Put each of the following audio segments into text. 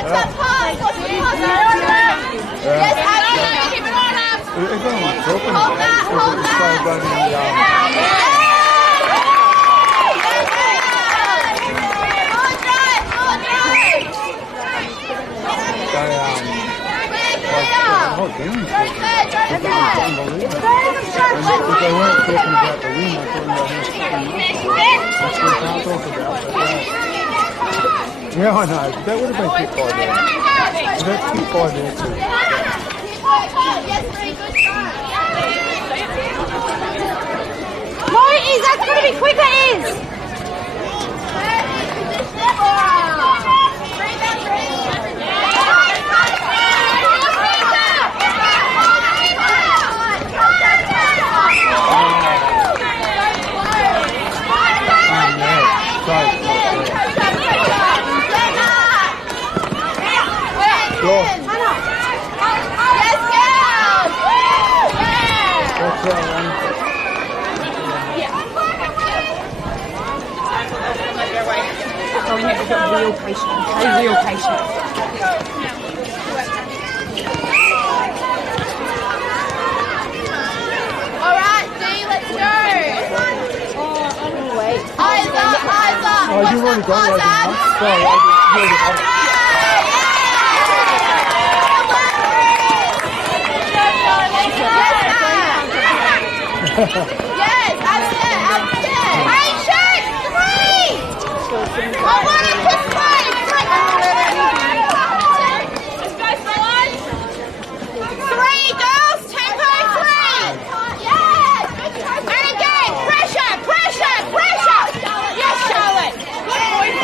What's that pass? What's the pass? Yes, absolutely. Keep it on up. Hold that, hold that. Yeah, I know. That would have been too far there. That's too far there too. No, it is. That's going to be quicker, it is. Real patient. Okay, real patient. All right, D, let's go. Oh, I'm gonna wait. Eyes up, eyes up. Oh, you already got it. Sorry, Yes, upstairs. Hey, shake, 3. I want it to play. Let's go, fellas. 3 girls, tempo 3. Yes. And again, pressure, pressure, pressure. Yes, Charlotte. Good boy,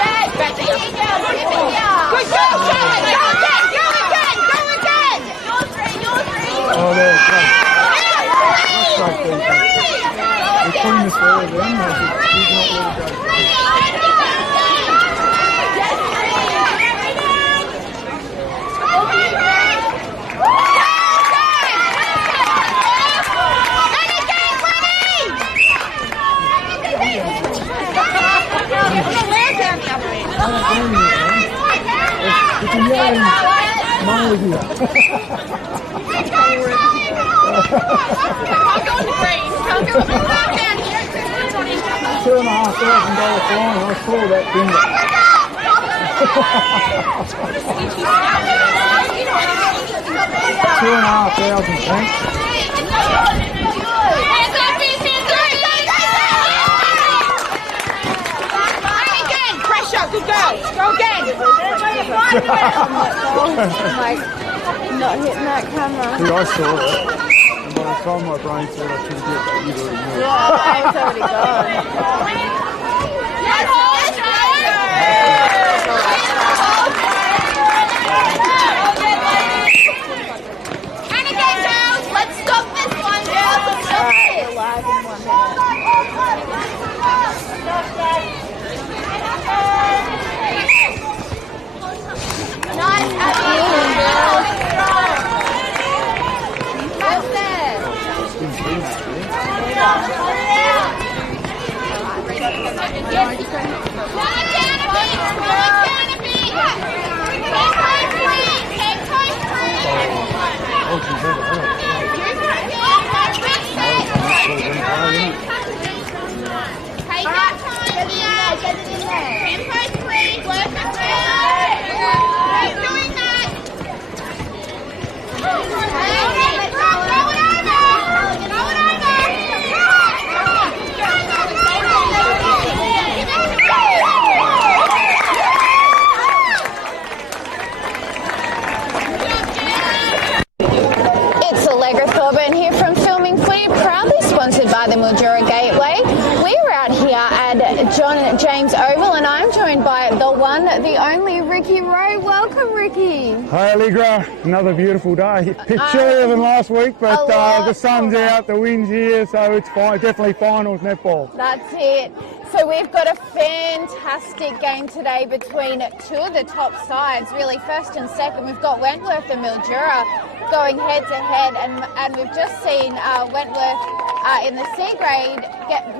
yes, keep it here, girls. Keep it here. Good girl, Charlotte. Go again, go again, go again. You're 3. Oh, there it goes. We're putting this forward then. He's not let it go. $2,500 fine. I saw that thing. $2,500, thanks. Good girl. Go again. Like, not hitting that camera. See, I saw it. And by the time my brain said I couldn't get that, you'd already knew. Yeah, I was already gone. And again, girls. Let's stop this one, girls. Let's stop it. Live in 1 minute. Nice, Abby. That's there. By the Mildura Gateway. We're out here at John James Oval and I'm joined by the one, the only Ricky Rowe. Welcome, Ricky. Hi, Allegra. Another beautiful day. It's chillier than last week, but the sun's out, the wind's here, so it's fine. Definitely finals netball. That's it. So we've got a fantastic game today between two of the top sides, really first and second. We've got Wentworth and Mildura going head to head, and we've just seen Wentworth in the C grade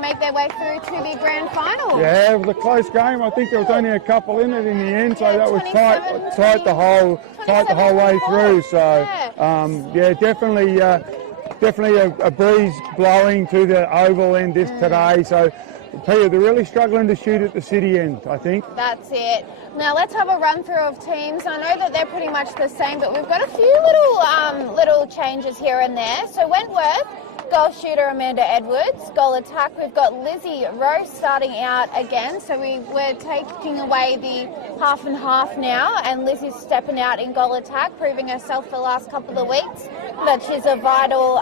make their way through to the grand final. Yeah, it was a close game. I think there was only a couple in it in the end, so Yeah, that was 27, tight the whole way through. So definitely a breeze blowing to the oval end today. So Peter, they're really struggling to shoot at the city end, I think. That's it. Now let's have a run through of teams. I know that they're pretty much the same, but we've got a few little changes here and there. So Wentworth, goal shooter Amanda Edwards. Goal attack, we've got Lizzie Rose starting out again. So we're taking away the half and half now, and Lizzie's stepping out in goal attack, proving herself the last couple of weeks that she's a vital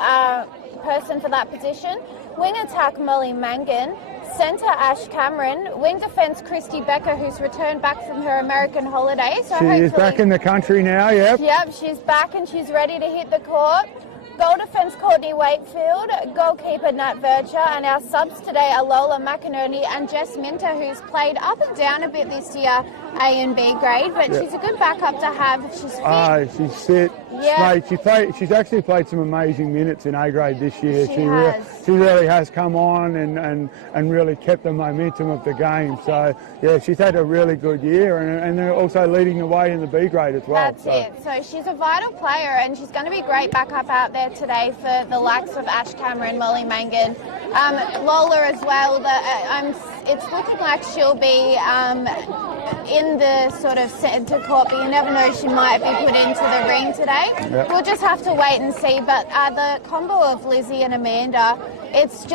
person for that position. Wing attack, Molly Mangan. Centre, Ash Cameron. Wing defence, Christy Becker, who's returned back from her American holiday. So she is back in the country now, yep. Yep, she's back and she's ready to hit the court. Goal defence, Courtney Wakefield. Goalkeeper, Nat Vercher. And our subs today are Lola McInerney and Jess Minter, who's played up and down a bit this year, A and B grade, but she's a good backup to have if she's fit. She's fit. Yeah. She's actually played some amazing minutes in A grade this year. She really has come on and really kept the momentum of the game. So yeah, she's had a really good year, and they're also leading the way in the B grade as well. That's it. So she's a vital player, and she's going to be great backup out there today for the likes of Ash Cameron, Molly Mangan, Lola as well. It's looking like she'll be in the sort of centre court, but you never know, she might be put into the ring today. Yep. We'll just have to wait and see. But the combo of Lizzie and Amanda, it's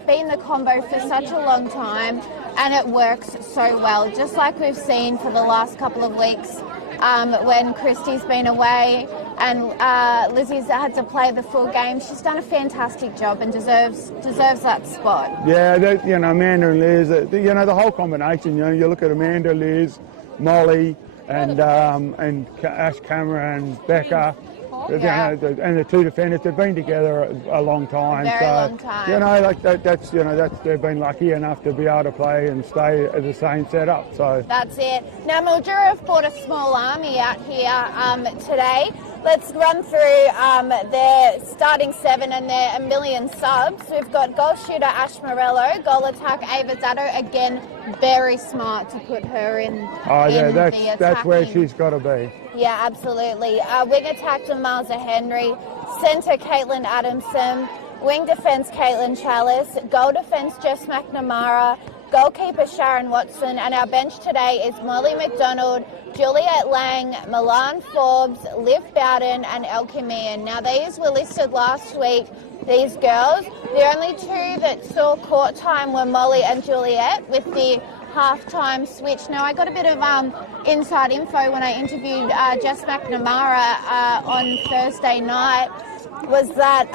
been the combo for such a long time, and it works so well, just like we've seen for the last couple of weeks when Christy's been away and Lizzie's had to play the full game. She's done a fantastic job and deserves that spot. Yeah, Amanda and Liz, the whole combination. You look at Amanda, Liz, Molly, and Ash Cameron, Becca. And the two defenders, they've been together a long time. Very long time. They've been lucky enough to be able to play and stay at the same setup. So that's it. Now Mildura have brought a small army out here today. Let's run through their starting seven and their 1 million subs. We've got goal shooter Ash Morello, goal attack Ava Zatto, again very smart to put her in. That's where she's got to be. Yeah, absolutely. Wing attack Demarza Henry, centre Caitlin Adamson, wing defence Caitlin Chalice, goal defence Jess McNamara, goalkeeper Sharon Watson, and our bench today is Molly McDonald, Juliet Lang, Milan Forbes, Liv Bowden and Elke Meehan. Now these were listed last week, these girls. The only two that saw court time were Molly and Juliet with the half-time switch. Now I got a bit of inside info when I interviewed Jess McNamara on Thursday night, was that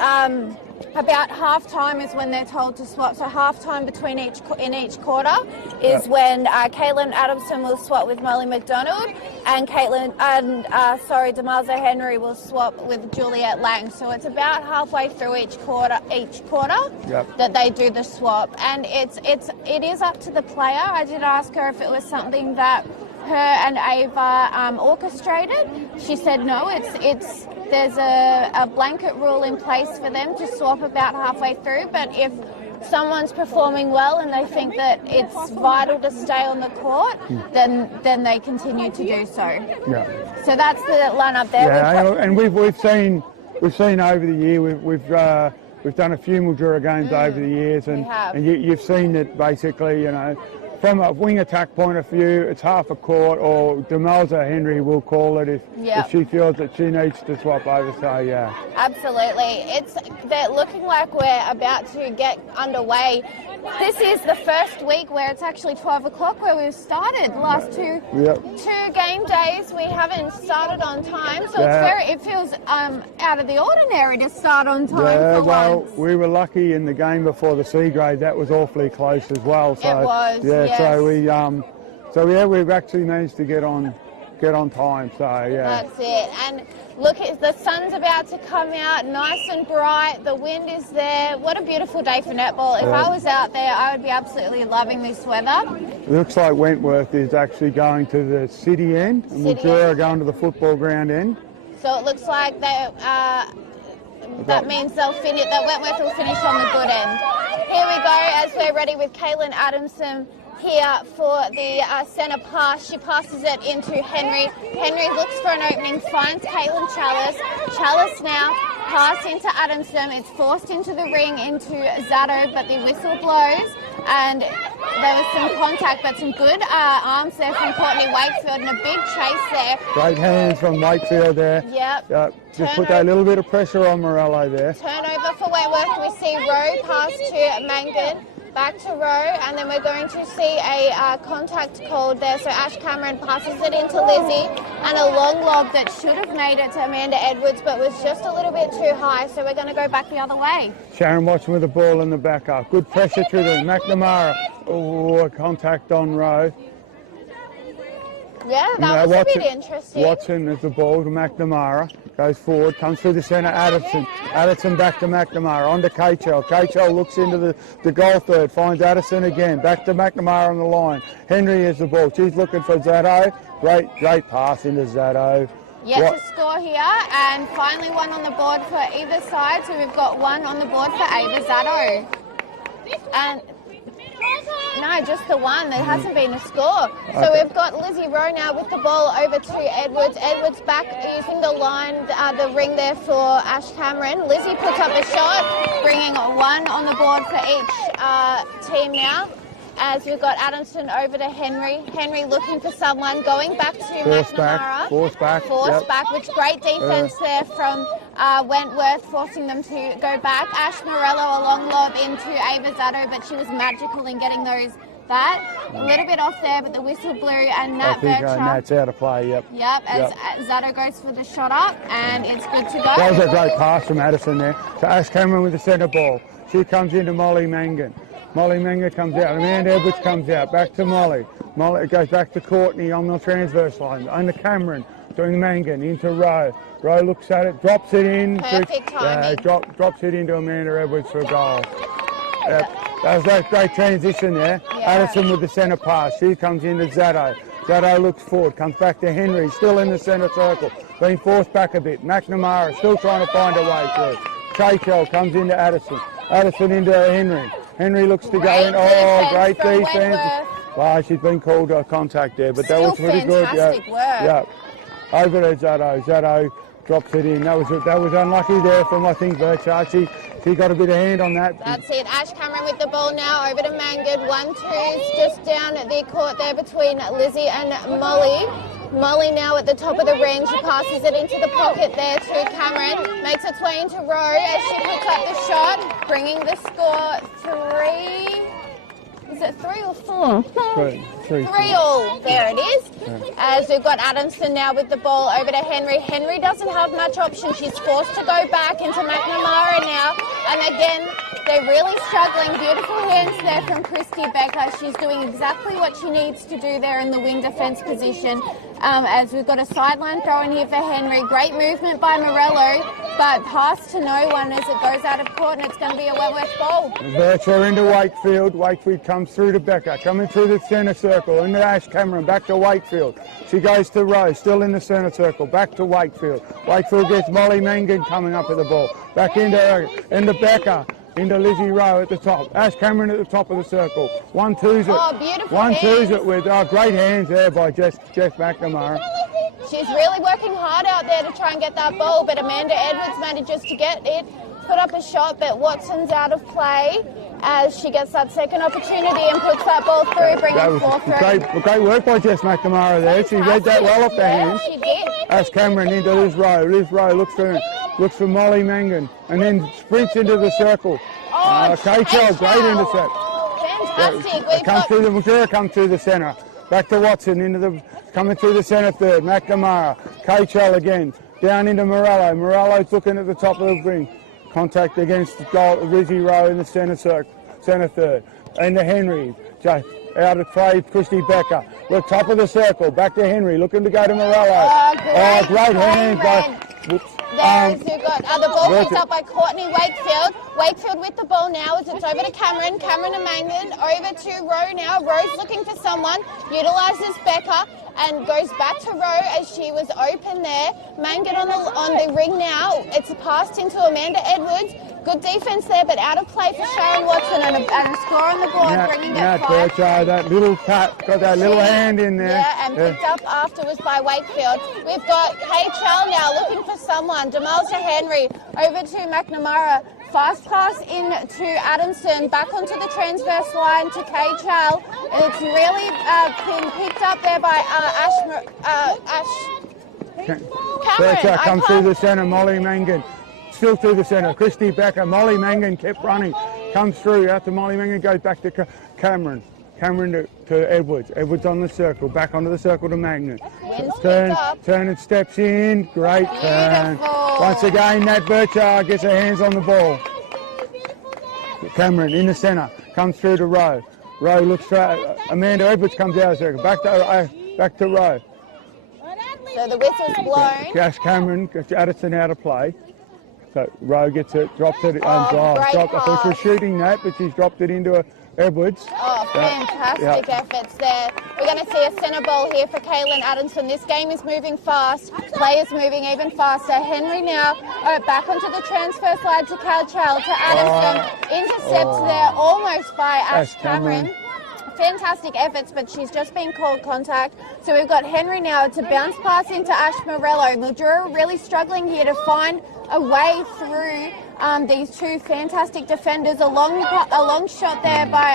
about half-time is when they're told to swap. So half-time in each quarter is when Caitlin Adamson will swap with Molly McDonald and Demarza Henry will swap with Juliet Lang. So it's about halfway through each quarter that they do the swap, and it is up to the player. I did ask her if it was something that her and Ava orchestrated. She said no, there's a blanket rule in place for them to swap about halfway through, but if someone's performing well and they think that it's vital to stay on the court, then they continue to do so. Yeah. So that's the lineup there. Yeah, and we've seen over the year we've done a few Mildura games over the years, and you've seen that basically, from a wing attack point of view, it's half a court, or Demarza Henry will call it if she feels that she needs to swap over. So yeah, absolutely. They're looking like we're about to get underway. This is the first week where it's actually 12 o'clock where we've started. The last two game days we haven't started on time, so it feels out of the ordinary to start on time for once. We were lucky in the game before the C grade. That was awfully close as well. So, it was. Yeah. Yes. So we've actually managed to get on time. So yeah. That's it. And look, the sun's about to come out, nice and bright. The wind is there. What a beautiful day for netball. If I was out there, I would be absolutely loving this weather. It looks like Wentworth is actually going to the city end, and Mildura are going to the football ground end. So it looks like that means they'll finish. That Wentworth will finish on the good end. Here we go as we're ready with Caitlin Adamson here for the centre pass. She passes it into Henry. Henry looks for an opening, finds Caitlin Chalice. Chalice now pass into Adamson. It's forced into the ring into Zato, but the whistle blows. And there was some contact, but some good arms there from Courtney Wakefield and a big chase there. Great hands from Wakefield there. Yep. Just put that little bit of pressure on Morello there. Turnover for Wentworth. We see Rowe pass to Mangan. Back to Rowe, and then we're going to see a contact called there. So Ash Cameron passes it into Lizzie, and a long lob that should have made it to Amanda Edwards, but was just a little bit too high. So we're going to go back the other way. Sharon Watson with the ball in the back up. Good pressure through the McNamara. Oh, contact on Rowe. Yeah, that was Watson, a bit interesting. Watson has the ball to McNamara. Goes forward, comes through the centre, Addison. Addison back to McNamara, on to Kachel. Kachel looks into the goal third, finds Addison again. Back to McNamara on the line. Henry has the ball. She's looking for Zato. Great pass into Zato. Yet to score here, and finally one on the board for either side. So we've got one on the board for Ava Zato. And no, just the one. There hasn't been a score. So we've got Lizzie Rowe now with the ball over to Edwards. Edwards back using the line, the ring there for Ash Cameron. Lizzie puts up a shot, bringing one on the board for each team now. As we've got Adamson over to Henry. Henry looking for someone, going back to McNamara. Force back, which great defence there from Wentworth, forcing them to go back. Ash Morello, a long lob into Ava Zato, but she was magical in getting those. A little bit off there, but the whistle blew, and Nat Bertram. Nat's out of play, Yep, as Zato goes for the shot up, and it's good to go. That was a great pass from Addison there. So Ash Cameron with the centre ball. She comes into Molly Mangan. Molly Mangan comes out. Amanda Edwards comes out. Back to Molly. Molly goes back to Courtney on the transverse line. Under Cameron, doing Mangan into Rowe. Rowe looks at it, drops it in. Perfect timing. Drops it into Amanda Edwards for a goal. That was a great transition there. Yeah. Addison with the centre pass. She comes into Zato. Zato looks forward, comes back to Henry, still in the centre circle. Being forced back a bit. McNamara still trying to find a way through. Chachel comes into Addison. Addison into Henry. Henry looks to go in. Oh, great defence. Wow, she's been called a contact there, but that was pretty good. Yeah. Over to Zato. Zato drops it in. That was unlucky there from, I think, Birchard. She got a bit of hand on that. That's it. Ash Cameron with the ball now over to Mangan. 1-2's just down at the court there between Lizzie and Molly. Molly now at the top of the ring. She passes it into the pocket there to Cameron. Makes its way into Rowe as she puts up the shot, bringing the score 3. Is it 3 or 4? 3 all. There it is. As we've got Adamson now with the ball over to Henry. Henry doesn't have much option. She's forced to go back into McNamara now. And again, they're really struggling. Beautiful hands there from Christy Becker. She's doing exactly what she needs to do there in the wing defence position. As we've got a sideline throw in here for Henry. Great movement by Morello, but pass to no one as it goes out of court, and it's going to be a Wentworth goal. Virtua into Wakefield. Wakefield comes through to Becker, coming through the centre circle, into Ash Cameron, back to Wakefield. She goes to Rose, still in the centre circle, back to Wakefield. Wakefield gets Molly Mangan coming up with the ball. Back into Becker. Into Lizzie Rowe at the top. Ash Cameron at the top of the circle. 1-2's it. Oh, beautiful 1-2's it with great hands there by Jess McNamara. She's really working hard out there to try and get that ball, but Amanda Edwards manages to get it, put up a shot, but Watson's out of play as she gets that second opportunity and puts that ball through, bringing 4 through. Great work by Jess McNamara there. She read that well off the hands. She did. Ash Cameron into Liz Rowe. Liz Rowe looks for Molly Mangan and then sprints into the circle. Kachel, great intercept. Fantastic. Mildura comes through the centre. Back to Watson, coming through the centre third. McNamara. Kachel again. Down into Morello. Morello's looking at the top of the ring. Contact against the goal of Lizzie Rowe in the centre third. Into Henry. Out of play, Christy Becker. We're top of the circle. Back to Henry. Looking to go to Morello. Great hands by... There's who got the ball picked up by Courtney Wakefield. Wakefield with the ball now as it's over to Cameron. Cameron and Mangan over to Rowe now. Rowe's looking for someone. Utilises Becker and goes back to row as she was open there. Mangan on the ring now. It's passed into Amanda Edwards. Good defence there, but out of play for Sharon Watson, and a score on the board, bringing it 5. That little tap, got that little hand in there. Yeah, and picked up afterwards by Wakefield. We've got Kay Chell now looking for someone. Demalza Henry over to McNamara. Fast pass in to Adamson, back onto the transverse line to Kay Chell. And it's really been picked up there by Cameron comes through the centre, Molly Mangan. Still through the centre, Christy Becker. Molly Mangan kept running, comes through after Molly Mangan, goes back to Cameron. Cameron to Edwards. Edwards on the circle, back onto the circle to Magnet. Turn and steps in. Great turn. Once again, Nat Birchard gets her hands on the ball. Cameron in the centre, comes through to Rowe. Rowe looks for Amanda Edwards, comes out of the circle. Back to Rowe. So the whistle's blown. Cash Cameron gets Addison out of play. So Rowe gets it, drops it, dropped. I thought she was shooting that, but she's dropped it into Edwards. Oh, fantastic efforts there. We're going to see a centre ball here for Kaylin Adamson. This game is moving fast. Players moving even faster. Henry now back onto the transfer slide to Calchell, to Adamson. Intercepts there almost by Ash Cameron. Fantastic efforts, but she's just been called contact. So we've got Henry now. It's a bounce pass into Ash Morello. Mildura really struggling here to find a way through these two fantastic defenders. A long shot there by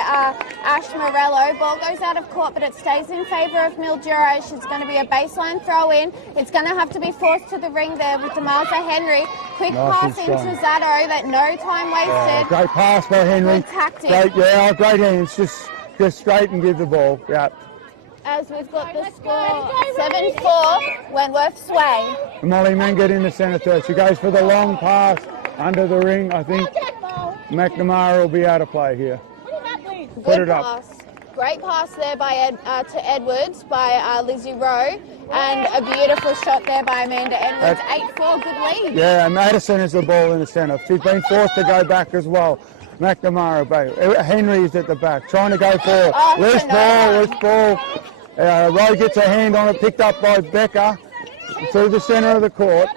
Ash Morello. Ball goes out of court, but it stays in favour of Mildura. She's going to be a baseline throw in. It's going to have to be forced to the ring there with Demalza Henry. Quick pass into Zato, but no time wasted. Great pass by Henry. Good tactic. Great hands. Just straight and give the ball. Yeah. As we've got the score 7-4, Wentworth sway. Molly Mangan in the centre third. She goes for the long pass under the ring. I think McNamara will be out of play here. Put it up. Great pass there by to Edwards by Lizzie Rowe, and a beautiful shot there by Amanda Edwards. 8-4, good lead. Yeah, Madison has the ball in the centre. She's been forced to go back as well. McNamara, Henry's at the back, trying to go for loose ball. Rowe gets her hand on it, picked up by Becker through the centre of the court.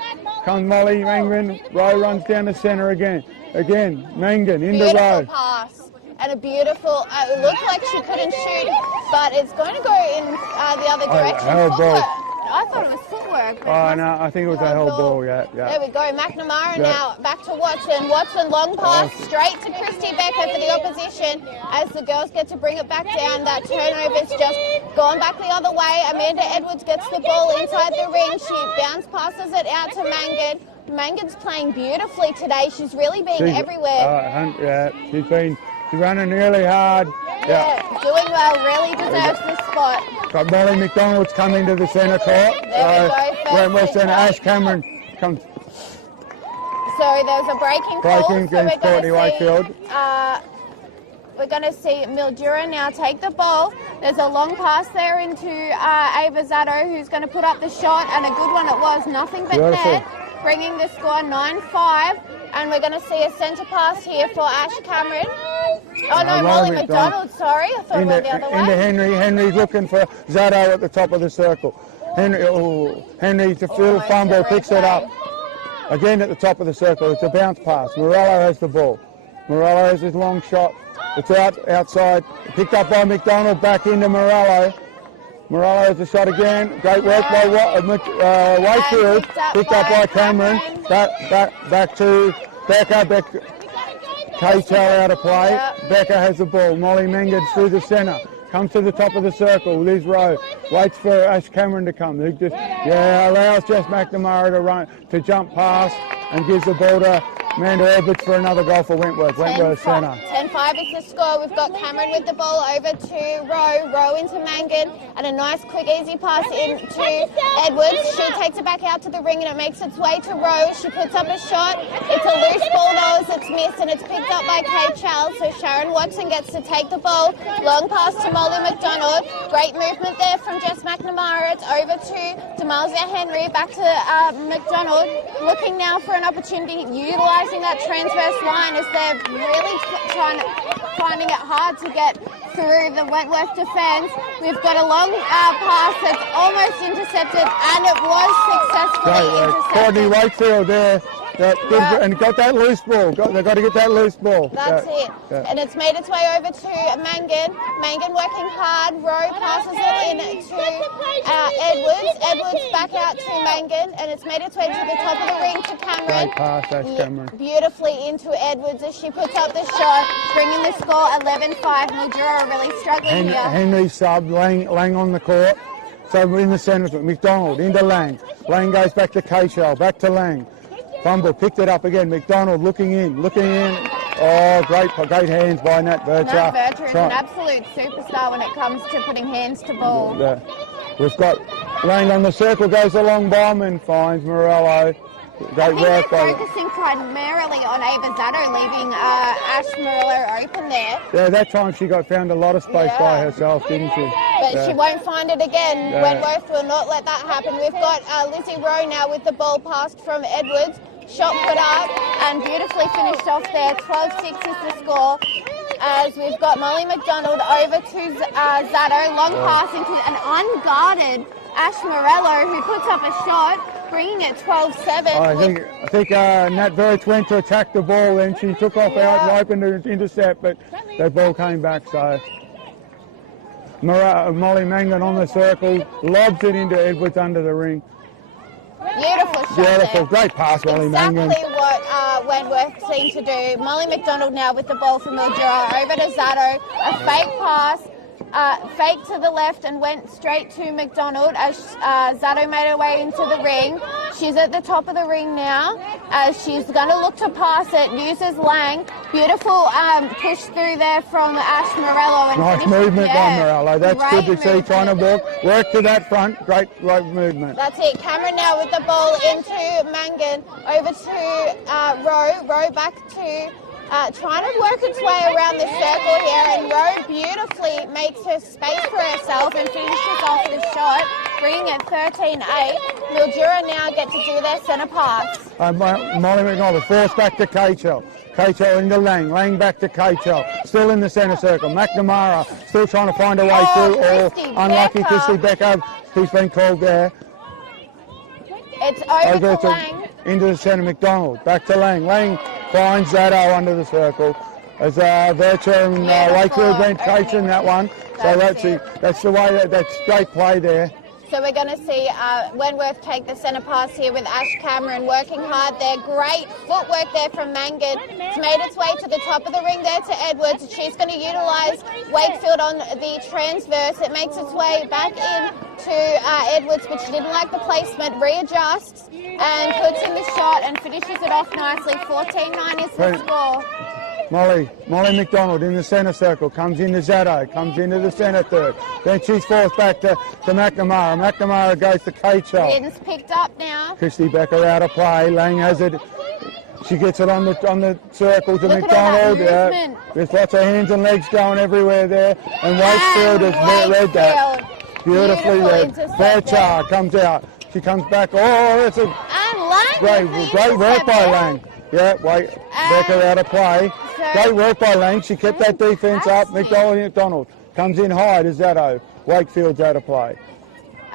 Comes Molly Mangan. Rowe runs down the centre again. Mangan into Rowe. Beautiful pass and a beautiful. It looked like she couldn't shoot, but it's going to go in the other direction. I thought it was footwork. Oh, no, I think it was a held ball, yeah. There we go. McNamara now back to Watson. Watson, long pass straight to Christy Becker for the opposition as the girls get to bring it back down. That turnover's just gone back the other way. Amanda Edwards gets the ball inside the ring. She bounce passes it out to Mangan. Mangan's playing beautifully today. She's really been everywhere. She's running really hard. Yeah, doing well. Really deserves this spot. Got Molly McDonald's coming to the centre court. There we go. Wentworth centre, Ash Cameron comes. So there's a breaking call. Against Courtney Wakefield. We're going to see Mildura now take the ball. There's a long pass there into Ava Zato, who's going to put up the shot, and a good one it was. Nothing but net, bringing the score 9-5. And we're going to see a centre pass here for Ash Cameron. Oh, no, Molly McDonald, sorry. I thought it went the other way. Into Henry. Henry's looking for Zato at the top of the circle. Henry's a little fumble, picks it up. Again at the top of the circle. It's a bounce pass. Morello has the ball. Morello has his long shot. It's outside. Picked up by McDonald, back into Morello. Morello has the shot again. Great work by Wakefield. Picked up by Cameron. Back to Becker. K-Tel out of play. Yep. Becker has the ball. Molly Mangan through the centre. Comes to the top of the circle. Liz Rowe waits for Ash Cameron to come. Who just allows Jess McNamara to jump past and gives the ball to Amanda Edwards for another goal for Wentworth. Wentworth centre. 10-5 is the score. We've got Cameron with the ball over to Rowe. Rowe into Mangan, and a nice quick easy pass into Edwards. She takes it back out to the ring and it makes its way to Rowe. She puts up a shot. It's a loose ball though as it's missed, and it's picked up by Kate Chell. So Sharon Watson gets to take the ball. Long pass to Molly McDonald. Great movement there from Jess McNamara. It's over to Demalza Henry. Back to McDonald. Looking now for an opportunity. Utilise using that transverse line as they're really finding it hard to get through the Wentworth defence. We've got a long pass that's almost intercepted, and it was successfully intercepted. Courtney Wakefield there. And got that loose ball. They've got to get that loose ball. That's it. Yeah. And it's made its way over to Mangan. Mangan working hard. Rowe passes it in to Edwards. Edwards back out to Mangan. And it's made its way to the top of the ring to Cameron. Great pass, that's Cameron. Beautifully into Edwards as she puts up the shot, bringing the score 11-5. Mildura are really struggling here. Henry sub, Lang on the court. So we're in the centre, McDonald into Lang. Lang goes back to K-Shell, back to Lang. Fumble, picked it up again. McDonald looking in. Oh, great hands by Nat Bircher. Nat Bircher is an absolute superstar when it comes to putting hands to ball. Yeah. We've got Lang on the circle, goes a long bomb and finds Morello. Great work by focusing primarily on Ava Zatto, leaving Ash Morello open there. Yeah, that time she found a lot of space by herself, didn't she? But she won't find it again. Wentworth will not let that happen. We've got Lizzie Rowe now with the ball passed from Edwards. Shot put up and beautifully finished off there. 12-6 is the score. As we've got Molly McDonald over to Zatto. Long pass into an unguarded Ash Morello, who puts up a shot, bringing it 12-7. I think Nat Birch went to attack the ball, and she took off out open to intercept, but that ball came back. So Molly Mangan on the circle, lobs it into Edwards under the ring. Beautiful shot Beautiful, there. Great pass, Molly Mangan. Exactly what Wentworth seemed to do. Molly McDonald now with the ball for Mildura. Over to Zatto. A fake pass. Fake to the left and went straight to McDonald as Zatto made her way into the ring. She's at the top of the ring now as she's going to look to pass it. Uses Lang. Beautiful push through there from Ash Morello. And nice movement by Morello. That's good to see. Trying to work to that front. Great movement. That's it. Cameron now with the ball into Mangan. Over to Rowe. Rowe back to... trying to work its way around the circle here, and Rowe beautifully makes her space for herself and finishes off the shot, bringing it 13-8. Mildura now get to do their centre pass. Molly McDonald forced back to K-Shell. K-Shell into Lang. Lang back to K-Shell. Still in the centre circle. McNamara still trying to find a way through. Unlucky Christy Becker. He's been called there. It's over to Lang. Into the centre, McDonald. Back to Lang. Lang finds Zatto under the circle. As Virtue and Wakefield have been chasing that one. So that's the way, that's great play there. So we're going to see Wentworth take the centre pass here with Ash Cameron working hard there. Great footwork there from Mangan. It's made its way to the top of the ring there to Edwards. She's going to utilise Wakefield on the transverse. It makes its way back in to Edwards, but she didn't like the placement. Readjusts and puts in the shot and finishes it off nicely. 14-9 is the score. Molly McDonald in the centre circle, comes into Zatto, comes into the centre third. Then she's forced back to McNamara. McNamara goes to K-Shell. It's picked up now. Christy Becker out of play. Lang has it. She gets it on the circle to McDonald. There's lots of hands and legs going everywhere there. And Wakefield has read that. Beautifully read. Birchar comes out. She comes back. Oh, that's a great work by Lang. Yeah, Becker out of play. Great work by Lang. She kept that defence up. McDonald comes in high to Zatto. Wakefield's out of play.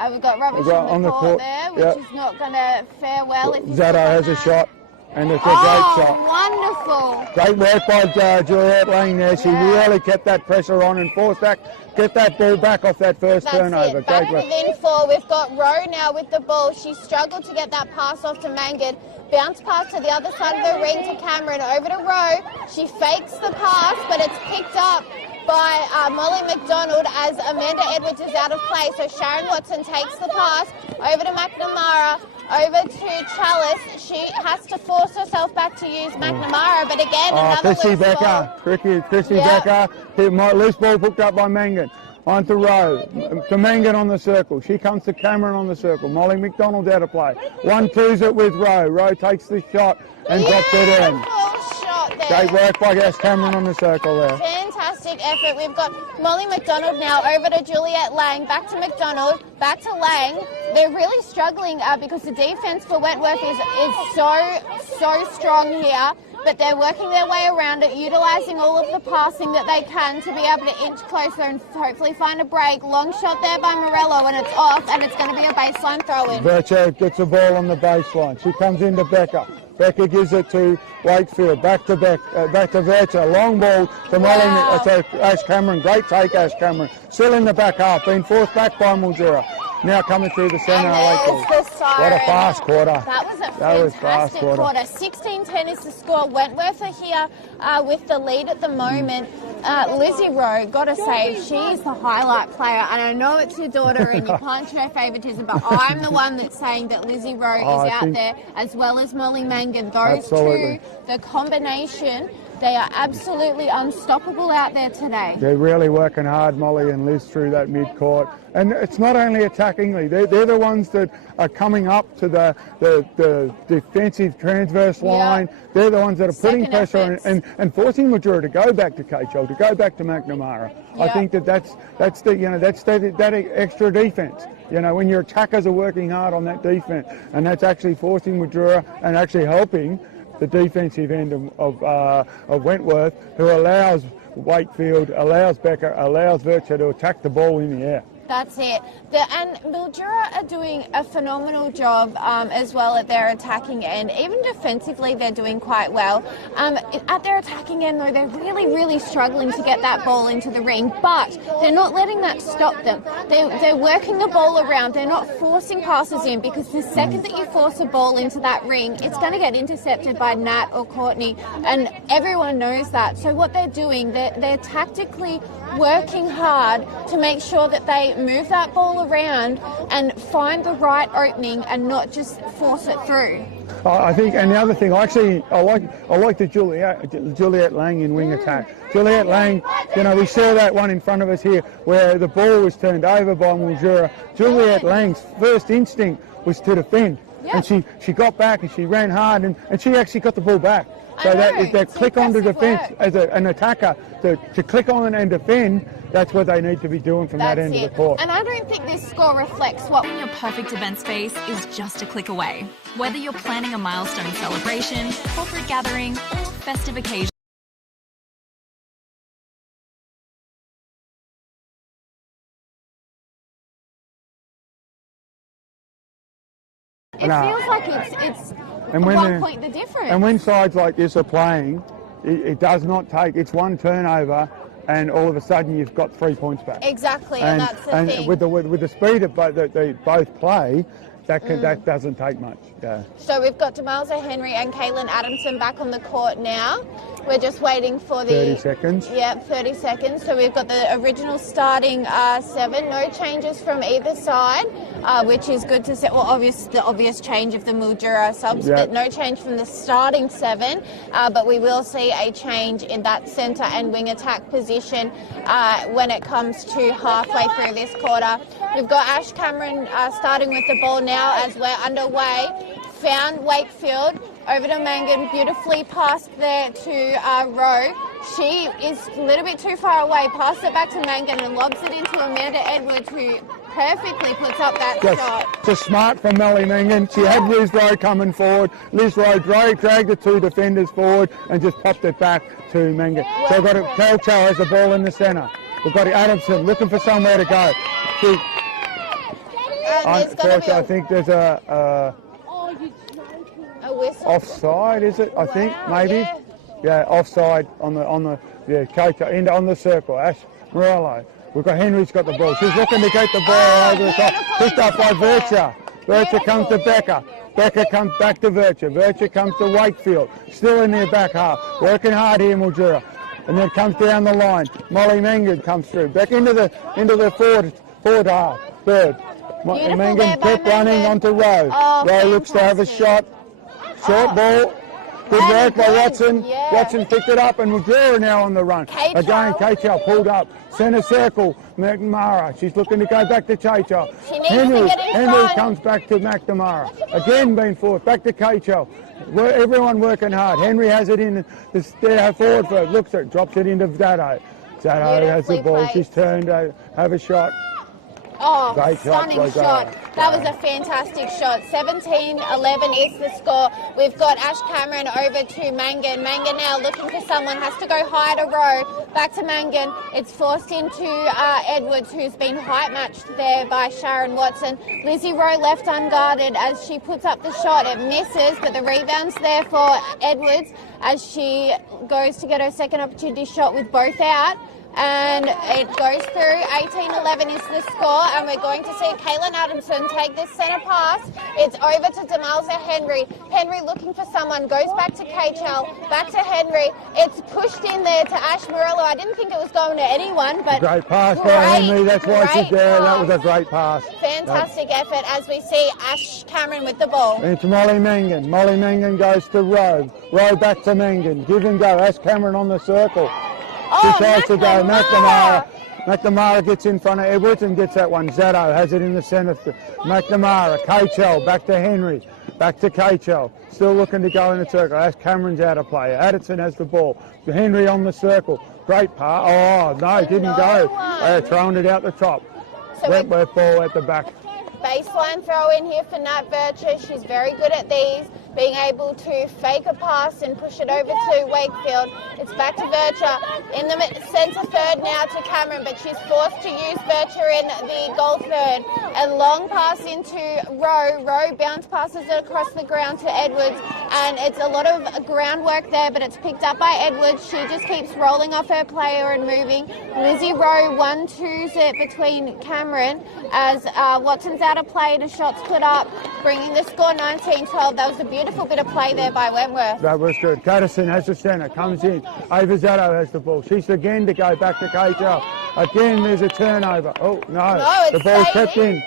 We've got rubbish on the court there, which is not going to fare well. If Zatto has a shot, and it's a great shot. Wonderful. Great work by Juliette Lang there. She really kept that pressure on and forced back, get that ball back off that first turnover. Back within four. We've got Rowe now with the ball. She struggled to get that pass off to Mangan. Bounce pass to the other side of the ring to Cameron. Over to Rowe. She fakes the pass, but it's picked up by Molly McDonald as Amanda Edwards is out of play. So Sharon Watson takes the pass over to McNamara, over to Chalice. She has to force herself back to use McNamara, but again, another loose ball. Chrissy Becker. Loose ball picked up by Mangan. On to Rowe, to Mangan on the circle. She comes to Cameron on the circle. Molly McDonald's out of play. 1-2's it with Rowe. Rowe takes the shot and drops it in. Shot there. Great work by Cameron on the circle there. Fantastic fantastic effort. We've got Molly McDonald now over to Juliet Lang, back to McDonald, back to Lang. They're really struggling because the defence for Wentworth is so strong here, but they're working their way around it, utilising all of the passing that they can to be able to inch closer and hopefully find a break. Long shot there by Morello, and it's off, and it's going to be a baseline throw-in. Virtue gets the ball on the baseline. She comes into Becca. Becca gives it to Wakefield, back to Virtue, long ball to Molly, to Ash Cameron, great take Ash Cameron, still in the back half, being forced back by Mildura. Now coming through the centre. What a fast quarter. That was a fantastic quarter. 16-10 is the score. Wentworth are here with the lead at the moment. Lizzie Rowe, gotta say, she's the highlight player, and I know it's your daughter and you can't show favouritism, but I'm the one that's saying that Lizzie Rowe is out there, as well as Molly Mangan. Those two, the combination, they are absolutely unstoppable out there today. They're really working hard, Molly and Liz, through that mid-court. And it's not only attackingly, they're the ones that are coming up to the defensive transverse line. Yeah. They're the ones that are putting pressure and forcing Mildura to go back to KHL, to go back to McNamara. Yeah. I think that's that extra defence. You know, when your attackers are working hard on that defence, and that's actually forcing Mildura and actually helping the defensive end of Wentworth, who allows Wakefield, allows Becker, allows Virtue to attack the ball in the air. That's it. And Mildura are doing a phenomenal job as well at their attacking end. Even defensively, they're doing quite well. At their attacking end, though, they're really struggling to get that ball into the ring, but they're not letting that stop them. They're working the ball around. They're not forcing passes in, because the second that you force a ball into that ring, it's going to get intercepted by Nat or Courtney, and everyone knows that. So what they're doing, they're tactically working hard to make sure that they move that ball around and find the right opening and not just force it through. I think, and the other thing, I like the Juliet Lang in wing attack. Juliet Lang, you know, we saw that one in front of us here where the ball was turned over by Mildura. Juliet Lang's first instinct was to defend. Yep. And she got back and she ran hard and she actually got the ball back. So that click on to defence as an attacker, to click on and defend, that's what they need to be doing from that end of the court. And I don't think this score reflects what... Your perfect event space is just a click away. Whether you're planning a milestone celebration, corporate gathering, or festive occasion. It feels like it's 1 point the difference. And when sides like this are playing, it does not take, it's one turnover and all of a sudden you've got 3 points back. Exactly, and that's the thing. And with the speed that they both play, that doesn't take much. Yeah. So we've got Demalza Henry and Caitlin Adamson back on the court now. We're just waiting for the... 30 seconds. Yeah, 30 seconds. So we've got the original starting 7. No changes from either side, which is good to see. Well, the obvious change of the Mildura subs, but no change from the starting 7. But we will see a change in that centre and wing attack position when it comes to halfway through this quarter. We've got Ash Cameron starting with the ball now as we're underway. Found Wakefield, over to Mangan, beautifully passed there to Rowe. She is a little bit too far away, passed it back to Mangan and lobs it into Amanda Edwards, who perfectly puts up that shot. Just smart from Molly Mangan. She had Liz Rowe coming forward. Liz Rowe dragged the two defenders forward and just popped it back to Mangan. So we've got Kelcho has the ball in the centre. We've got Adamson looking for somewhere to go. I think there's a whistle. Offside, is it? I think maybe. Yeah, offside on the on the circle. Ash Morello. We've got Henry's got the ball. She's looking to get the ball over the top. Picked up by Virtue. Virtue comes to Becker. Becker comes back to Virtue. Virtue comes to Wakefield. Still in their back half. Working hard here, Mildura. And then comes down the line. Molly Mangan comes through. Back into the forward half. Third. Mangan kept running onto Rowe. Rowe looks to have a shot. Short ball. Good work by Watson. Watson picked it up and Mildura now on the run. Again, KHL pulled up. Centre circle, McNamara. She's looking to go back to KHL. Henry comes back to McNamara. Again being forward. Back to KHL. Everyone working hard. Henry has it in the forward third. Looks at it. Drops it into Dado. Zato has the Beautifully ball. played. She's turned. Have a shot. Oh, Great shot, stunning Rosanna. shot. That was a fantastic shot. 17-11 is the score. We've got Ash Cameron over to Mangan. Mangan now looking for someone, has to go high to Rowe. Back to Mangan. It's forced into Edwards, who's been height matched there by Sharon Watson. Lizzie Rowe left unguarded as she puts up the shot. It misses, but the rebound's there for Edwards as she goes to get her second opportunity shot with both out. And it goes through. 18-11 is the score, and we're going to see Kaylin Adamson take this centre pass. It's over to Demalza Henry. Henry looking for someone, goes back to KHL, back to Henry. It's pushed in there to Ash Morello. I didn't think it was going to anyone, but Great pass by Henry. That's why she's there. That was a great pass. Fantastic effort as we see Ash Cameron with the ball. It's Molly Mangan. Molly Mangan goes to Rowe. Rowe back to Mangan. Give and go. Ash Cameron on the circle. She tries to go. McNamara gets in front of Edwards and gets that one. Zato has it in the centre. McNamara, KHL, back to Henry, back to KHL. Still looking to go in the circle. Ash Cameron's out of play. Addison has the ball. Henry on the circle. Great pass. Oh, no, didn't go. Throwing it out the top. So Wentworth ball at the back. Baseline throw in here for Nat Virtue. She's very good at these, being able to fake a pass and push it over to Wakefield. It's back to Virtue in the centre third now to Cameron, but she's forced to use Virtue in the goal third. A long pass into Rowe. Rowe bounce passes it across the ground to Edwards, and it's a lot of groundwork there, but it's picked up by Edwards. She just keeps rolling off her player and moving. Lizzie Rowe 1-2s it between Cameron as Watson's out of play. The shots put up, bringing the score 19-12. That was a beautiful bit of play there by Wentworth. That was good. Cadison has the centre, comes in. Ava Zato has the ball. She's again to go back to KHL. Again, there's a turnover. Oh, no. The ball's kept in.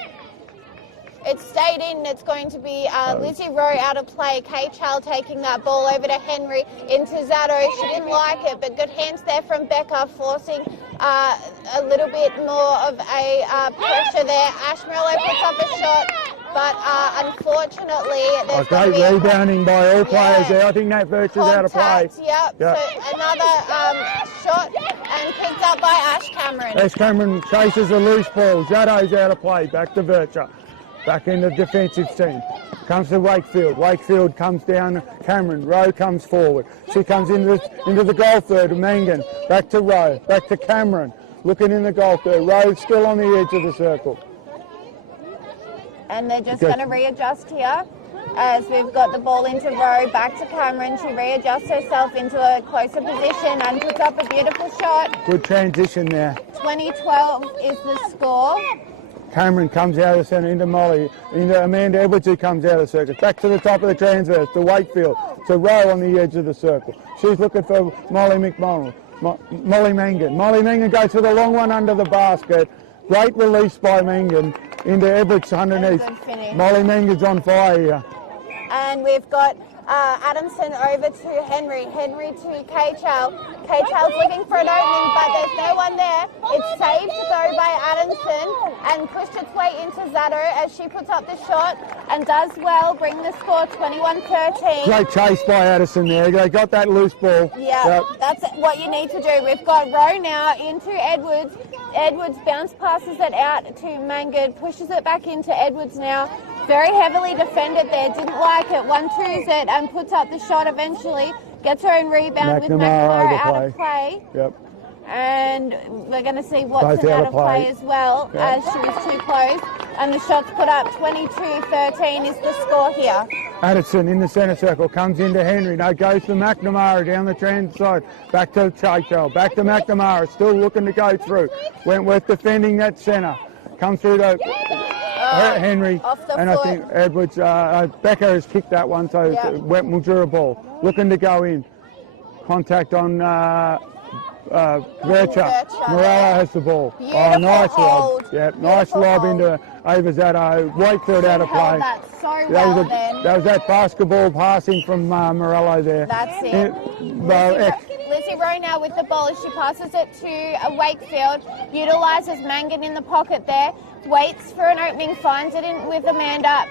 It stayed in. It's going to be Lizzie Rowe out of play. KHL taking that ball over to Henry into Zato. She didn't like it, but good hands there from Becca, forcing a little bit more of a pressure there. Ash Morello puts up a shot, but unfortunately, there's great rebounding by all players there. I think Nat Virtue's out of play. Yep. So another shot and picked up by Ash Cameron. Ash Cameron chases a loose ball. Zato's out of play. Back to Virtue. Back in the defensive team. Comes to Wakefield. Wakefield comes down. Cameron. Rowe comes forward. She comes into the goal third. Mangan. Back to Rowe. Back to Cameron. Looking in the goal third. Rowe still on the edge of the circle. And they're just going to readjust here as we've got the ball into Rowe. Back to Cameron. She readjusts herself into a closer position and puts up a beautiful shot. Good transition there. 20-12 is the score. Cameron comes out of the centre into Molly, into Amanda Edwards, who comes out of the circle. Back to the top of the transverse, to Wakefield, to Rowe on the edge of the circle. She's looking for Molly McDonald, Molly Mangan. Molly Mangan goes for the long one under the basket. Great release by Mangan into Edwards underneath. Molly Mangan's on fire here. And we've got Adamson over to Henry. Henry to KHL. KHL's looking for an opening, but there's no one there. It's saved to go by Adamson and pushed its way into Zato as she puts up the shot and does well, bring the score 21-13. Great chase by Addison there. They got that loose ball. Yeah, that's what you need to do. We've got Rowe now into Edwards. Edwards bounce passes it out to Mangan, pushes it back into Edwards now. Very heavily defended there, didn't like it, 1-2s it and puts up the shot eventually. Gets her own rebound with McNamara out of play. Yep. And we're going to see Watson out of play as well, as she was too close. And the shot's put up 22-13 is the score here. Addison in the centre circle, comes into Henry. No, goes to McNamara down the trans side. Back to Chachel, back to McNamara, still looking to go through. Wentworth defending that centre. Comes through to Henry, and I think Edwards, Becker has kicked that one, so Mildura ball. Looking to go in. Contact on Virtue. Morello has the ball. Beautiful nice hold. lob. Yeah, nice lob into Ava Zato. Wakefield out of play. That was that basketball passing from Morello there. That's it. Lizzie Rowe now with the ball as she passes it to Wakefield, utilises Mangan in the pocket there, waits for an opening, finds it in with Amanda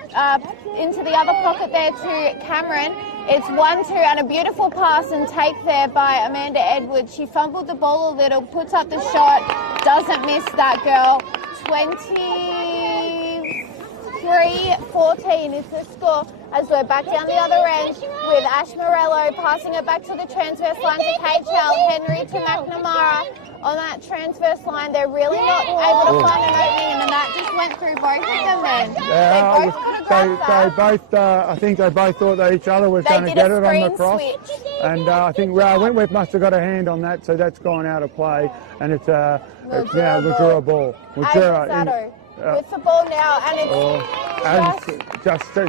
into the other pocket there to Cameron. It's 1-2 and a beautiful pass and take there by Amanda Edwards. She fumbled the ball a little, puts up the shot, doesn't miss that girl. 23-14 is the score as we're back down the other end with Ash Morello passing it back to the transverse line to KHL, Henry to McNamara. On that transverse line, they're really not able to find an opening, and that just went through both of them then. Yeah, they both could have grabbed that. I think they both thought that each other was going to get it on the cross. Switch. And I think Wentworth must have got a hand on that, so that's gone out of play. And it's now Mildura ball. Mildura with the ball now, and it's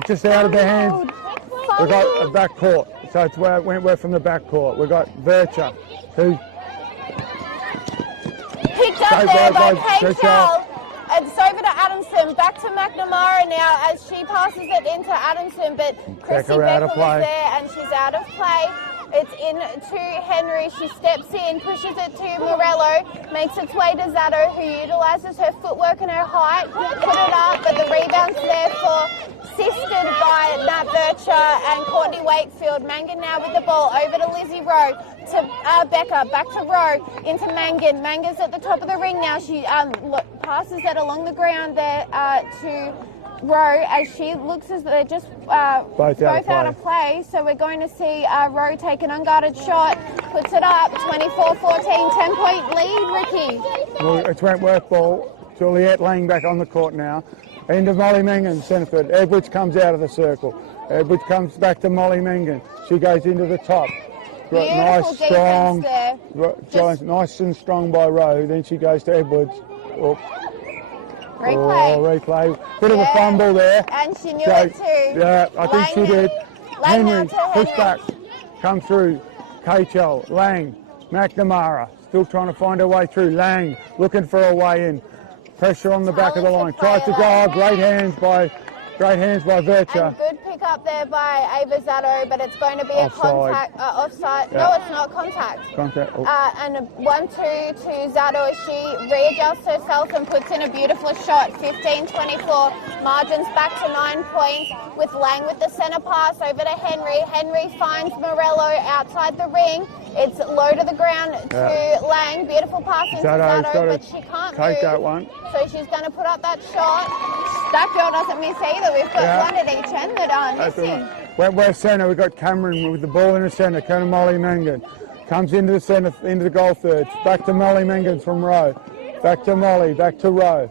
just out of their hands. We've got a back court, so it's Wentworth from the back court. We've got Vircher, who picked up there by KHL. It's over to Adamson, back to McNamara now as she passes it into Adamson, but Chrissy Becker was there and she's out of play. It's in to Henry, she steps in, pushes it to Morello, makes its way to Zato, who utilises her footwork and her height, put it up, but the rebound's there assisted by Nat Vircher and Courtney Wakefield. Mangan now with the ball, over to Lizzie Rowe, to Becker, back to Rowe, into Mangan. Mangan's at the top of the ring now. She passes it along the ground there to Rowe as she looks as they're just both out of play. So we're going to see Rowe take an unguarded shot, puts it up, 24-14, 10-point lead, Ricky. Well, it's Wentworth ball. Juliette laying back on the court now. Into Molly Mangan, Centerford. Edwards comes out of the circle. Edwards comes back to Molly Mangan. She goes into the top. Beautiful defense there. Nice and strong by Rowe. Then she goes to Edwards. Replay. Bit of a fumble there. And she knew it too. Yeah, I think she did. Henry, push back. Come through. KHL, Lang, McNamara. Still trying to find her way through. Lang, looking for a way in. Pressure on the back of the line. Tries to go. Great hands by Vircher. And good pick up there by Ava Zato, but it's going to be offside. Offside. Yeah. No, it's not contact. Oh. And a 1-2 to Zato as she readjusts herself and puts in a beautiful shot. 15-24. Margins back to 9 points with Lang with the centre pass over to Henry. Henry finds Morello outside the ring. It's low to the ground to Lang. Beautiful pass into Zato, but she can't take move. That one. So she's going to put up that shot. That girl doesn't miss either. We've got one at each end that aren't missing. Wentworth centre, we've got Cameron with the ball in the centre. Molly Mangan comes into the centre, into the goal third. Back to Molly Mangan from Rowe. Back to Molly, back to Rowe.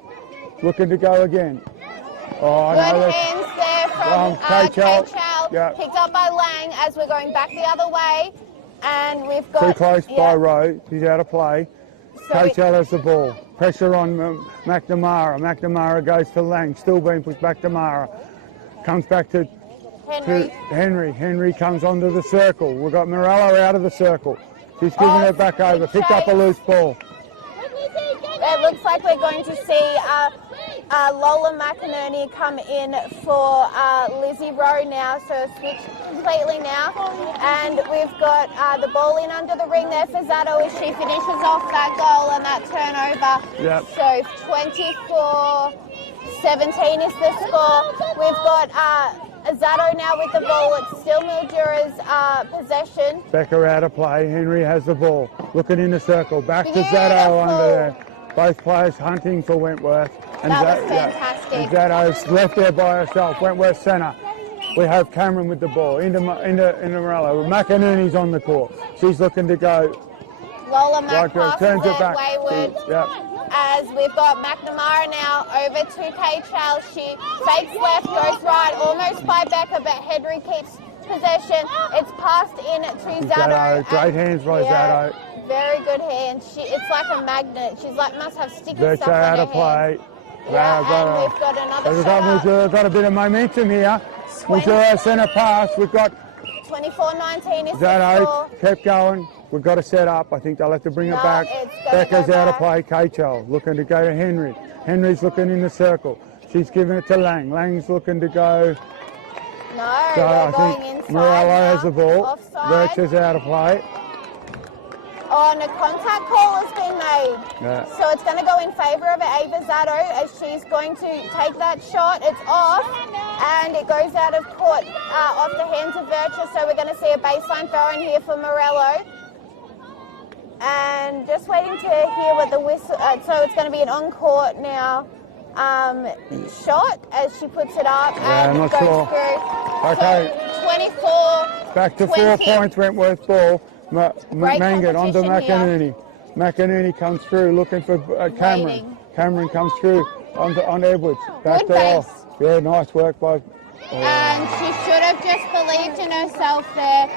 Looking to go again. Good hands there from KHL. Yeah. Picked up by Lang as we're going back the other way. And we've got... Too close by Rowe. She's out of play. So KHL has the ball. Pressure on McNamara. McNamara goes to Lang. Still being pushed back to Mara. Comes back to Henry. Henry comes onto the circle. We've got Morello out of the circle. She's giving it back over. Picked up a loose ball. It looks like we're going to see Lola McInerney come in for Lizzie Rowe now, so switch completely now. And we've got the ball in under the ring there for Zato as she finishes off that goal and that turnover. Yep. So 24-17 is the score. We've got Zato now with the ball. It's still Mildura's possession. Becker out of play. Henry has the ball. Looking in the circle. Back to Zato under there. Both players hunting for Wentworth. And that was fantastic. And Zato's left there by herself. Wentworth centre. We have Cameron with the ball. Into Morello. McInerney's on the court. She's looking to go. Lola Mac turns it back. Wayward. As we've got McNamara now over to KHL. She fakes left, goes right, almost by Becker, but Henry keeps possession. It's passed in to Zato. Great hands by Zato. Very good hands. It's like a magnet. She's like must have sticky stuff on her out of play. And we've got another shot. We've got a bit of momentum here. Mildura centre pass. We've got 24-19 is Zato kept going. We've got to set up. I think they'll have to bring it back. Becca's out of play. KHL looking to go to Henry. Henry's looking in the circle. She's giving it to Lang. Lang's looking to go. No, so they're I going think inside Morello now. has the ball. Offside. Vircher's out of play. on a contact call has been made. Yeah. So it's going to go in favour of Ava Zato as she's going to take that shot. It's off and it goes out of court off the hands of Virtue. So we're going to see a baseline throw in here for Morello. And just waiting to hear what the whistle... so it's going to be an on-court now shot as she puts it up and it goes through. Okay. So 24... Back to 4 points, Wentworth ball. Mangan onto McInerney. McInerney comes through looking for Cameron. Waiting. Cameron comes through on Edwards. Back Good to base. off. Yeah, nice work by... And she should have just believed in herself there.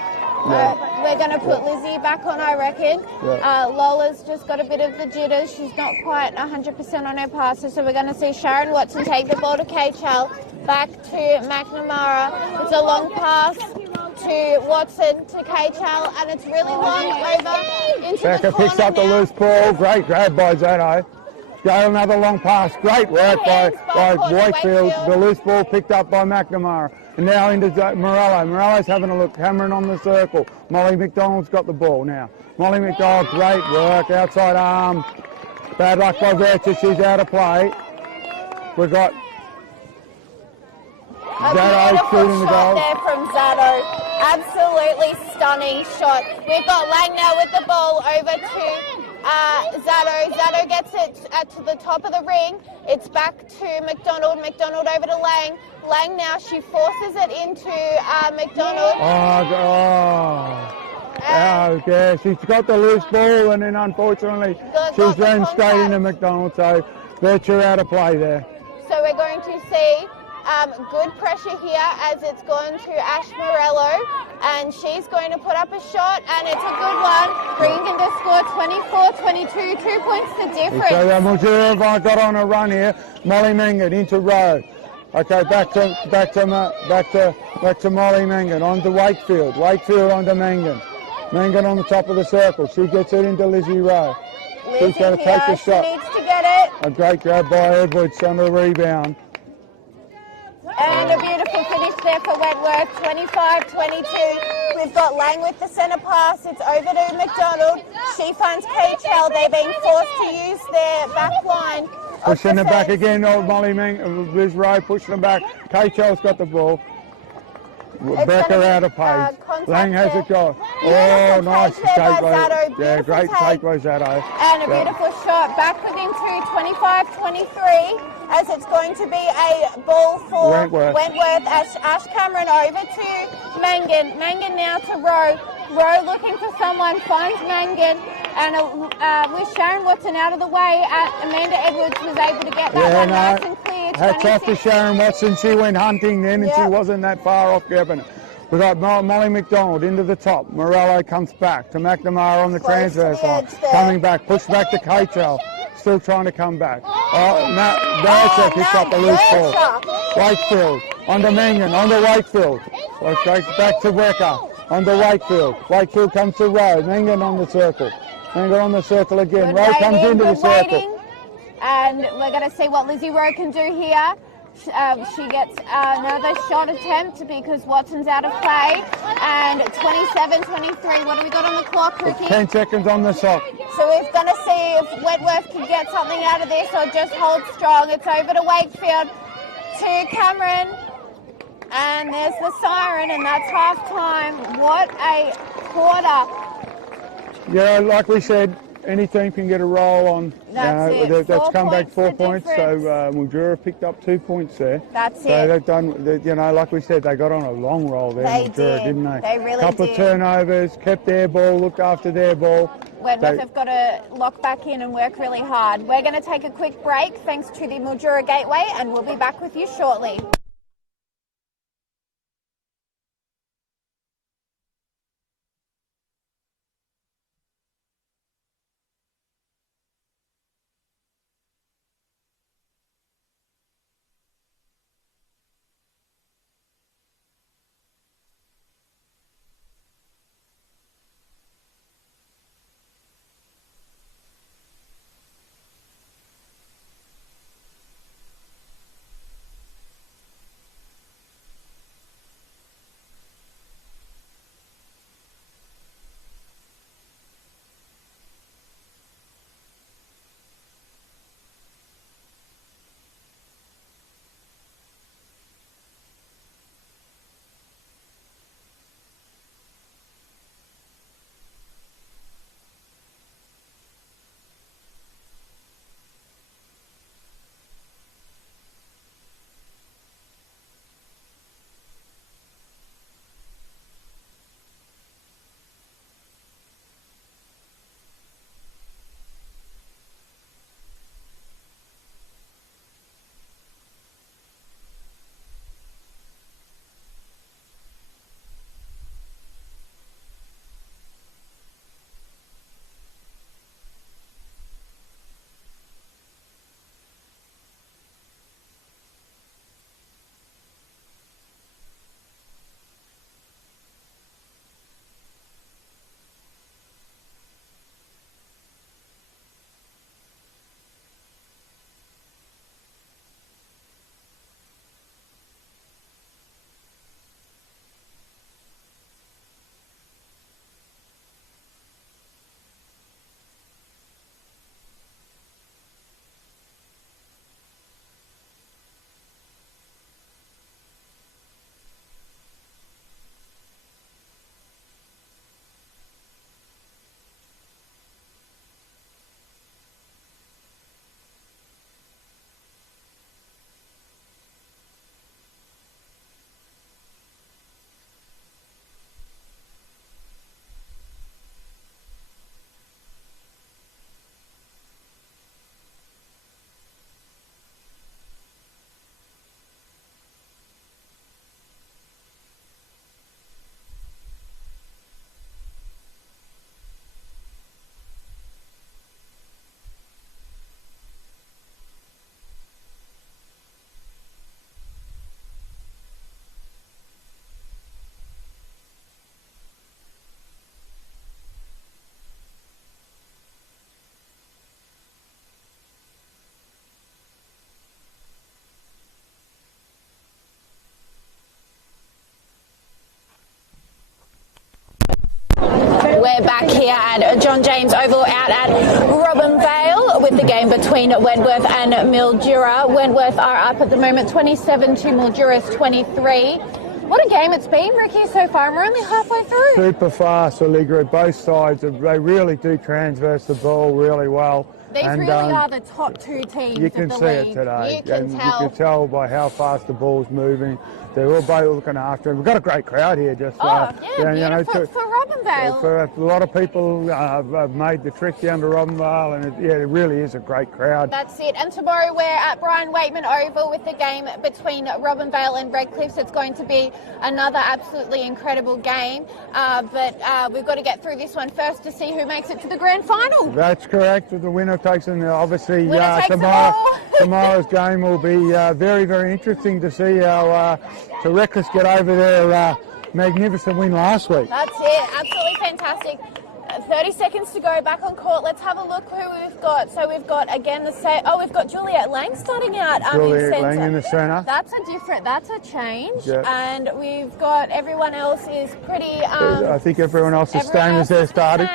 We're going to put Lizzie back on, I reckon. Yeah. Lola's just got a bit of the jitters. She's not quite 100% on her passes. So we're going to see Sharon Watson take the ball to KHL. Back to McNamara. It's a long pass to Watson to KHL. And it's really long over into Becca the corner picks up the now. loose ball. Great grab by Zato. Go another long pass. Great work by Wakefield. The loose ball picked up by McNamara. And now into Morello. Morello's having a look. Cameron on the circle. Molly McDonald's got the ball now. Molly McDonald, great work. Outside arm. Bad luck by Virtue. She's out of play. We've got Zato shooting the goal. There from Zato. Absolutely stunning shot. We've got Lang now with the ball over to Zato. Zato gets it to the top of the ring. It's back to McDonald. McDonald over to Lang. Lang now, she forces it into McDonald. Yeah, she's got the loose ball and then unfortunately she's ran straight into McDonald, so Virtue out of play there. So we're going to see good pressure here as it's gone to Ash Morello and she's going to put up a shot and it's a good one. Bringing to score 24-22, 2 points the difference. So Mildura got on a run here. Molly Mangan into row. Okay, back to Molly Mangan onto Wakefield. Wakefield onto Mangan. Mangan on the top of the circle. She gets it into Lizzie Rowe. She's going to take the shot. She needs to get it. A great grab by Edwards on the rebound. And a beautiful finish there for Wentworth, 25-22. We've got Lang with the centre pass. It's over to McDonald. She finds KHL. They're being forced to use their back line. Pushing it back again, Molly Mangan. Liz Rowe pushing it back. KHL's got the ball. Becker out of pace. Lang has it got. Oh, nice take by Zato. great take by Zato. And a beautiful shot back within 25-23 as it's going to be a ball for Wentworth as Ash Cameron over to Mangan. Mangan now to Rowe. Rowe looking for someone, finds Mangan. And with Sharon Watson out of the way, Amanda Edwards was able to get that one nice and clear. Hats off to Sharon Watson. She went hunting then and she wasn't that far off grabbing it. We've got Molly McDonald into the top. Morello comes back to McNamara on the transverse line. Coming back, pushed back to KHL. Still trying to come back. Darcy picks up the loose ball. Wakefield onto Mangan, onto Wakefield. Straight back to Wecker, onto Wakefield. Wakefield comes to Rowe. Mangan on the circle. Mangan on the circle again. Rowe comes into the circle. And we're going to see what Lizzie Rowe can do here. She gets another shot attempt because Watson's out of play. And 27-23. What do we got on the clock, Ricky? 10 seconds on the shot. So we're going to see if Wentworth can get something out of this or just hold strong. It's over to Wakefield, to Cameron. And there's the siren, and that's half time. What a quarter. Yeah, like we said, any team can get a roll on. That's that's come back 4 points. Difference. So Mildura picked up 2 points there. That's so it. They've done, like we said, they got on a long roll there. Mildura, didn't they? They really Couple did. of turnovers, kept their ball, looked after their ball. Wentworth have got to lock back in and work really hard. We're going to take a quick break thanks to the Mildura Gateway, and we'll be back with you shortly. We're back here at John James Oval out at Robinvale with the game between Wentworth and Mildura. Wentworth are up at the moment 27 to Mildura's 23. What a game it's been, Ricky, so far. We're only halfway through. Super fast, Allegra. Both sides, they really do transverse the ball really well. These really are the top two teams. You can of see the it league. today. You can tell. You can tell by how fast the ball's moving. They're all both looking after it. We've got a great crowd here. Just Beautiful for Robinvale. For a lot of people have made the trek down to Robinvale, and it really is a great crowd. That's it. And tomorrow we're at Brian Waitman Oval with the game between Robinvale and Redcliffe. So it's going to be another absolutely incredible game. But we've got to get through this one first to see who makes it to the grand final. That's correct. The winner takes it. Obviously, tomorrow's game will be very, very interesting to see how the Reckless get over their magnificent win last week. That's it. Absolutely fantastic. 30 seconds to go back on court. Let's have a look who we've got. So we've got, again, we've got Juliet Lang starting out Juliet Lang in the centre. That's a change. Yep. And we've got everyone else is pretty... I think everyone else is staying as they're starting.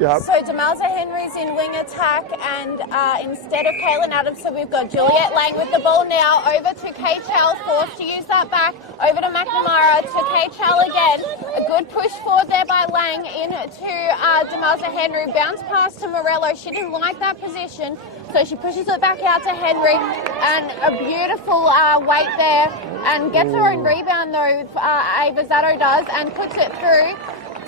Yep. So Demelza Henry's in wing attack, and instead of Caitlin Adams, so we've got Juliet Lang with the ball now, over to K-Chell, forced to use that back, over to McNamara, to K-Chell again. A good push forward there by Lang into Demelza Henry, bounce pass to Morello. She didn't like that position, so she pushes it back out to Henry, and a beautiful weight there, and gets her own rebound though, Ava Zato does, and puts it through.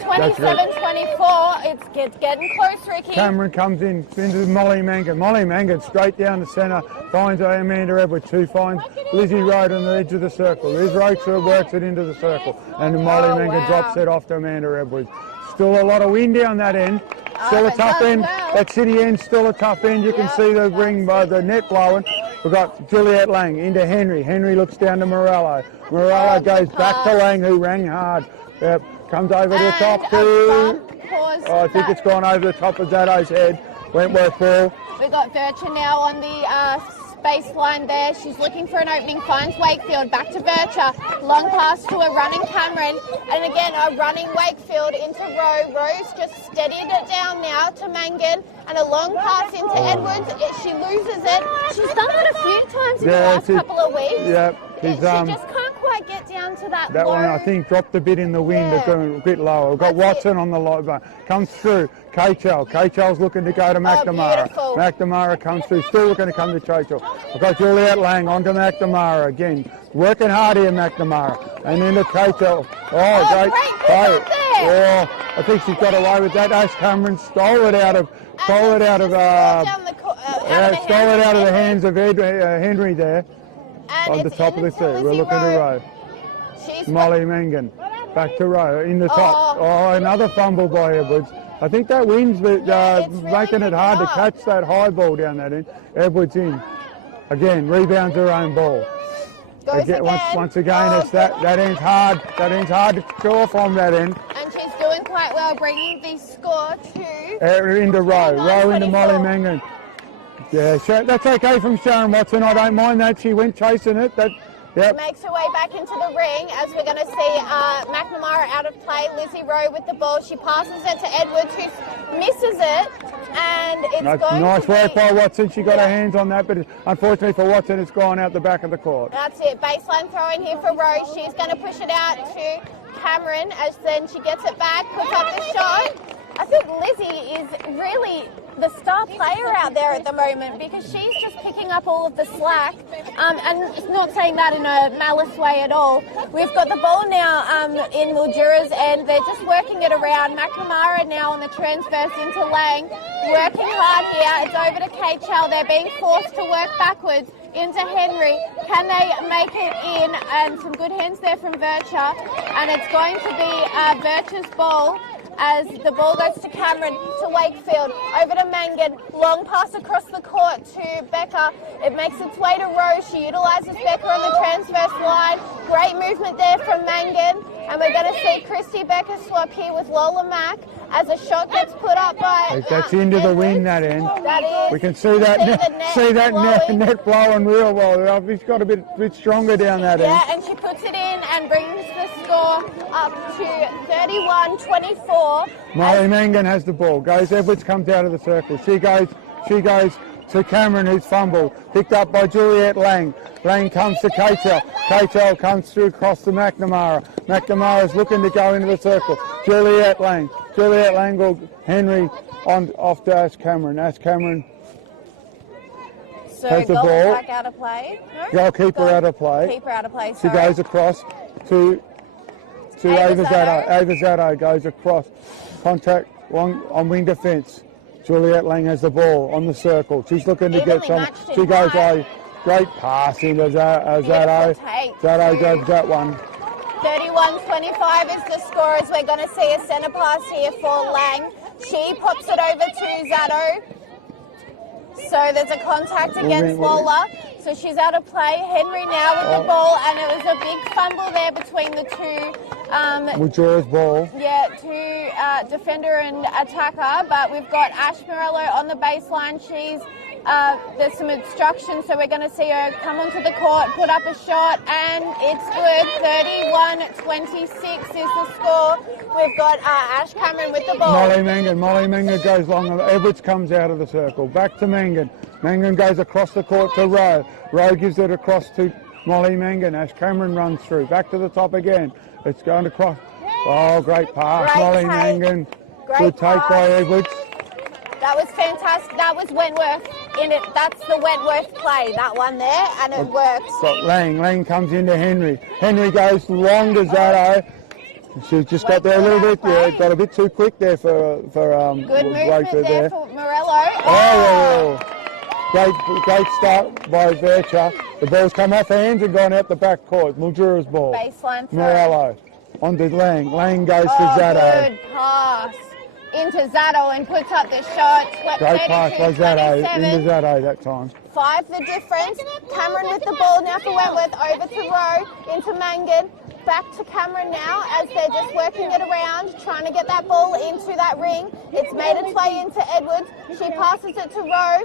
27-24, it's getting close, Ricky. Cameron comes into Molly Mangan. Molly Mangan straight down the centre, finds Amanda Edwards, who finds Lizzie Road on the edge of the circle. Liz Road works it into the circle, and Molly Mangan drops it off to Amanda Edwards. Still a lot of wind down that end. Still a tough end. Well. That city end's still a tough end. You can see the ring by the net blowing. We've got Juliet Lang into Henry. Henry looks down to Morello. Morello goes back to Lang, who rang hard. Yep. Comes over the top I think it's gone over the top of Zato's head. Wentworth ball. We've got Vircher now on the baseline there. She's looking for an opening, finds Wakefield, back to Vircher. Long pass to a running Cameron. And again, a running Wakefield into Rowe. Rowe's just steadied it down now to Mangan. And a long pass into Edwards. She loses it. She's done it a few times in the last couple of weeks. Yep. She just can't quite get down to that That low. one, I think, dropped a bit in the wind. It's going a bit lower. We've got Watson on the low bar. Comes through. K-Chell. K-Chell's looking to go to McNamara. McNamara comes through. Still looking to come to K-Chell. We've got Juliet Lang onto McNamara again. Working hard here, McNamara. And into K-Chell. Great play. I think she's got away with that. Ash Cameron stole it out of the hands of Henry there. And on the top of the third. We're looking to Rowe. Molly Mangan. Back to Rowe. In the top. Another fumble by Edwards. I think that wind's making it hard to catch that high ball down that end. Edwards in. Again, rebounds her own ball. Once again, it's that end's hard. That end's hard to score from that end. And she's doing quite well, bringing the score to... into Rowe. Rowe into Molly Mangan. Yeah, that's okay from Sharon Watson. I don't mind that. She went chasing it. She makes her way back into the ring as we're going to see McNamara out of play. Lizzie Rowe with the ball. She passes it to Edwards, who misses it. And it's nice work by Watson. She got her hands on that, but unfortunately for Watson, it's gone out the back of the court. That's it. Baseline throw in here for Rowe. She's going to push it out to Cameron as then she gets it back, puts up the shot. I think Lizzie is really the star player out there at the moment because she's just picking up all of the slack, and it's not saying that in a malice way at all. We've got the ball now in Mildura's end. They're just working it around. McNamara now on the transverse into Lang, working hard here. It's over to K-Chell. They're being forced to work backwards into Henry. Can they make it in? And some good hands there from Vircher, and it's going to be Vircher's ball. As the ball goes to Cameron, to Wakefield, over to Mangan, long pass across the court to Becker. It makes its way to Rose. She utilises Becker on the transverse line. Great movement there from Mangan. And we're going to see Christy Becker swap here with Lola Mack as a shot gets put up by... That's into the wind, that end. That is. We can see that net blowing real well. It's got a bit stronger down that end. Yeah, and she puts it in and brings the score score up to 31-24. Molly Mangan has the ball. Edwards comes out of the circle. She goes to Cameron, who's fumbled. Picked up by Juliet Lang. Lang comes to Kachel. Kachel comes through across to McNamara. McNamara's looking to go into the circle. Juliet Lang will Henry off to Ash Cameron. Ash Cameron So has the goal ball. back out of play. No? Goalkeeper out of play. Keeper out of play. She goes across to Ava Zatto. Ava Zatto goes across. Contact on wing defence. Juliet Lang has the ball on the circle. She's looking to get some. She goes great pass into Zatto. Zatto grabs that one. 31-25 is the score as we're going to see a centre pass here for Lang. She pops it over to Zatto. So there's a contact against Lola. So she's out of play. Henry now with the ball, and it was a big fumble there between the two. Mildura's ball. Yeah, two defender and attacker. But we've got Ash Morello on the baseline. There's some obstruction, so we're going to see her come onto the court, put up a shot, and it's good. 31-26 is the score. We've got Ash Cameron with the ball. Molly Mangan goes long. Edwards comes out of the circle. Back to Mangan. Mangan goes across the court to Rowe. Rowe gives it across to Molly Mangan. Ash Cameron runs through. Back to the top again. It's going across. Oh, great pass. Molly Mangan. Good take by Edwards. That was fantastic. That was Wentworth in it. That's the Wentworth play, that one there, and it works. Got Lang comes into Henry. Henry goes long to Zatto. She's just got there a little bit. Yeah, got a bit too quick there for good movement there for Morello. Oh! Great start by Vercha. The ball's come off hands and gone out the back court. Mildura's ball. Baseline throw. Morello on to Lang. Lang goes to Zatto. Good pass into Zatto and puts up the shot. Great pass by Zatto into Zatto that time. 5 the difference. Cameron with the ball now for Wentworth. Over to Rowe, into Mangan. Back to Cameron now as they're just working it around, trying to get that ball into that ring. It's made its way into Edwards. She passes it to Rowe.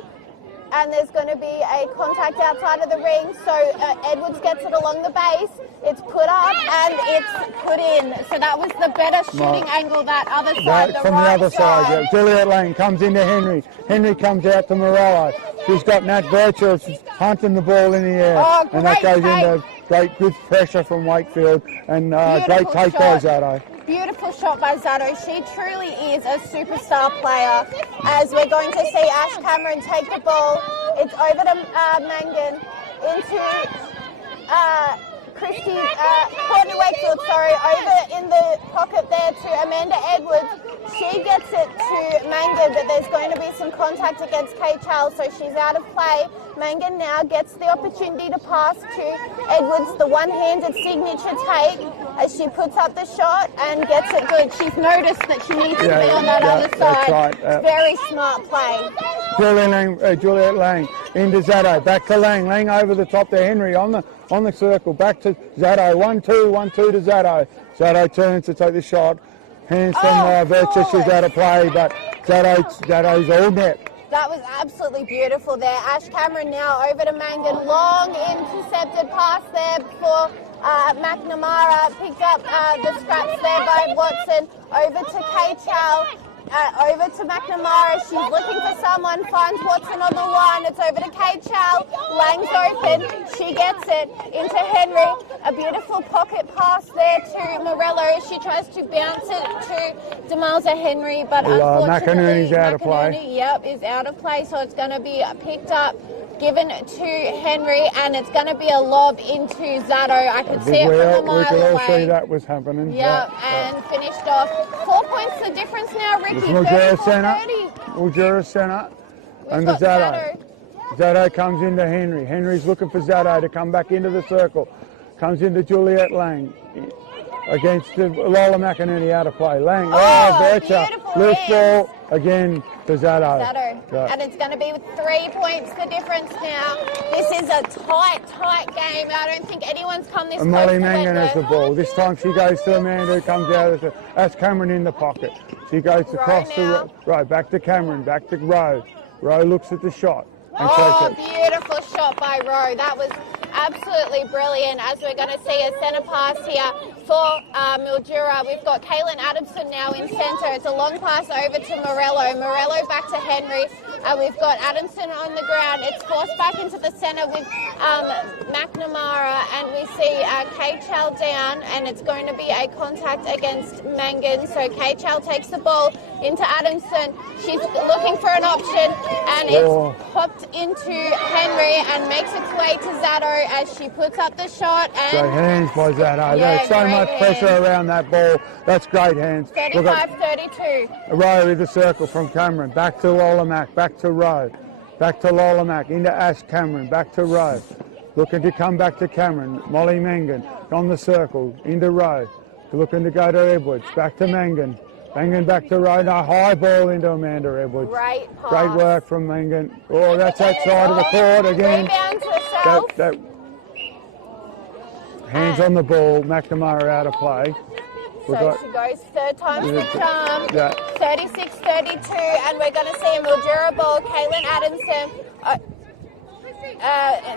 And there's going to be a contact outside of the ring, so Edwards gets it along the base. It's put up and it's put in. So that was the better shooting angle, that other side, from the other side. Yeah. Juliet Lang comes into Henry. Henry comes out to Morello. She's got Nat Bircher hunting the ball in the air. And that goes into good pressure from Wakefield and great take by Zatto. Beautiful shot by Zatto. She truly is a superstar player. As we're going to see Ash Cameron take the ball. It's over to Mangan, into Courtney Wakefield, over in the pocket there to Amanda Edwards. She gets it to Mangan, but there's going to be some contact against Kay Charles, so she's out of play. Mangan now gets the opportunity to pass to Edwards, the one-handed signature take, as she puts up the shot and gets it good. She's noticed that she needs to be on that other side. Right. Very smart play. Juliet Lang into Zatto. Back to Lang. Lang over the top to Henry on the circle. Back to Zatto. 1-2 to Zatto. Zatto turns to take the shot. Hands from Vercha. She's out of play, but Zatto's all net. That was absolutely beautiful there. Ash Cameron now over to Mangan. Long intercepted pass there for McNamara. Picked up the scraps there by Watson. Over to Kay Chow. Over to McNamara. She's looking for someone. Finds Watson on the line. It's over to Kay Chow. Lang's open. She gets it into Henry. A beautiful pocket pass there to Morello. She tries to bounce it to Demalza Henry, but unfortunately McInerney's out of play. Is out of play, so it's going to be picked up, given to Henry, and it's going to be a lob into Zatto. I could see it from a mile away. We could all see that was happening. And finished off. 4 points the difference now, Ricky. Mildura centre under Zatto. Zatto comes into Henry. Henry's looking for Zatto to come back into the circle. Comes into Juliet Lang. Against Lola McInerney, out of play. Lang, Vercha, loose ball again to Zatto. And it's going to be 3 points the difference now. This is a tight game. I don't think anyone's come this close. Molly Mangan has the ball. This time she goes to Amanda, who comes out. That's Cameron in the pocket. She goes across to back to Cameron, back to Rowe. Rowe looks at the shot. Beautiful shot by Rowe. That was absolutely brilliant, as we're going to see a centre pass here for Mildura. We've got Kaylin Adamson now in centre. It's a long pass over to Morello. Morello back to Henry. We've got Adamson on the ground. It's forced back into the centre with McNamara, and we see K-Chal down, and it's going to be a contact against Mangan. So K-Chal takes the ball into Adamson. She's looking for an option, and it's popped into Henry and makes its way to Zato as she puts up the shot. And great hands by Zato. There's so much pressure around that ball. That's great hands. 35-32. Rowe with the circle from Cameron. Back to Lolamac. Back to Rowe. Back to Lolamac. Into Ash Cameron. Back to Rowe. Looking to come back to Cameron. Molly Mangan on the circle. Into Rowe. Looking to go to Edwards. Back to Mangan. Mangan back to Rowe. A high ball into Amanda Edwards. Great pass. Great work from Mangan. Oh, that's outside of the court again. Rebound to herself. Hands on the ball. McNamara out of play. So she goes third time's the charm. Yeah. 36-32, and we're going to see a Mildura ball. Kaylin Adamson.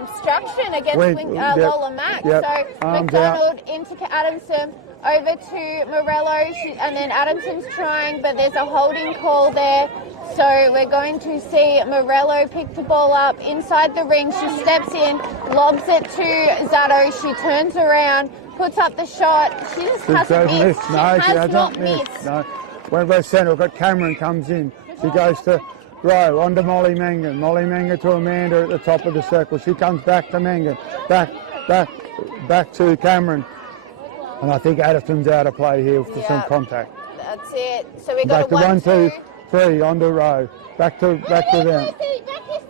Instruction against Lola Mack. Yep. So McDonald into Adamson, over to Morello, and then Adamson's trying, but there's a holding call there. So we're going to see Morello pick the ball up inside the ring. She steps in, lobs it to Zato. She turns around, puts up the shot. She just hasn't missed. She has not missed. No. Wentworth Centre, we've got Cameron comes in. She goes to Rowe, on to Molly Mangan. Molly Mangan to Amanda at the top of the circle. She comes back to Mangan. Back to Cameron. And I think Addison's out of play here for some contact. That's it. So we got back to 1, 2, 3, on to Rowe. Back to them.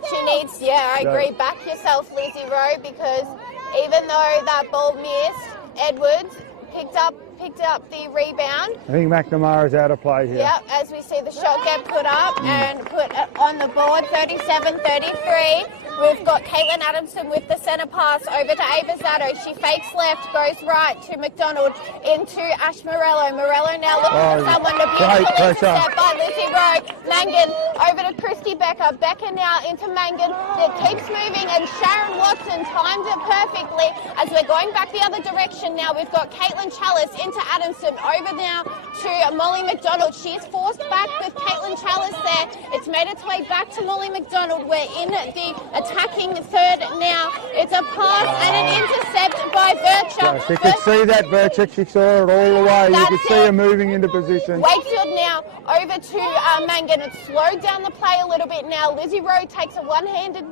She needs, I agree, back yourself, Lizzie Rowe, because even though that ball missed, Edwards picked up the rebound. I think McNamara's out of play here. Yep, as we see the shot get put up and put on the board, 37-33. We've got Kaylin Adamson with the centre pass over to Ava Zato. She fakes left, goes right to McDonald, into Ash Morello. Morello now looking for someone to beautifully intercept by Lizzie Rowe. Mangan over to Christy Becker. Becker now into Mangan. It keeps moving, and Sharon Watson timed it perfectly. As we're going back the other direction now, we've got Caitlin Chalice into Adamson, over now to Molly McDonald. She's forced back with Caitlin Chalice there. It's made its way back to Molly McDonald. We're in the attacking third now. It's a pass and an intercept by Vircher. Yes, you could see that Vircher. She saw it all the way. You could see her moving into position. Wakefield now over to Mangan. It's slowed down the play a little bit now. Lizzie Rowe takes a one-handed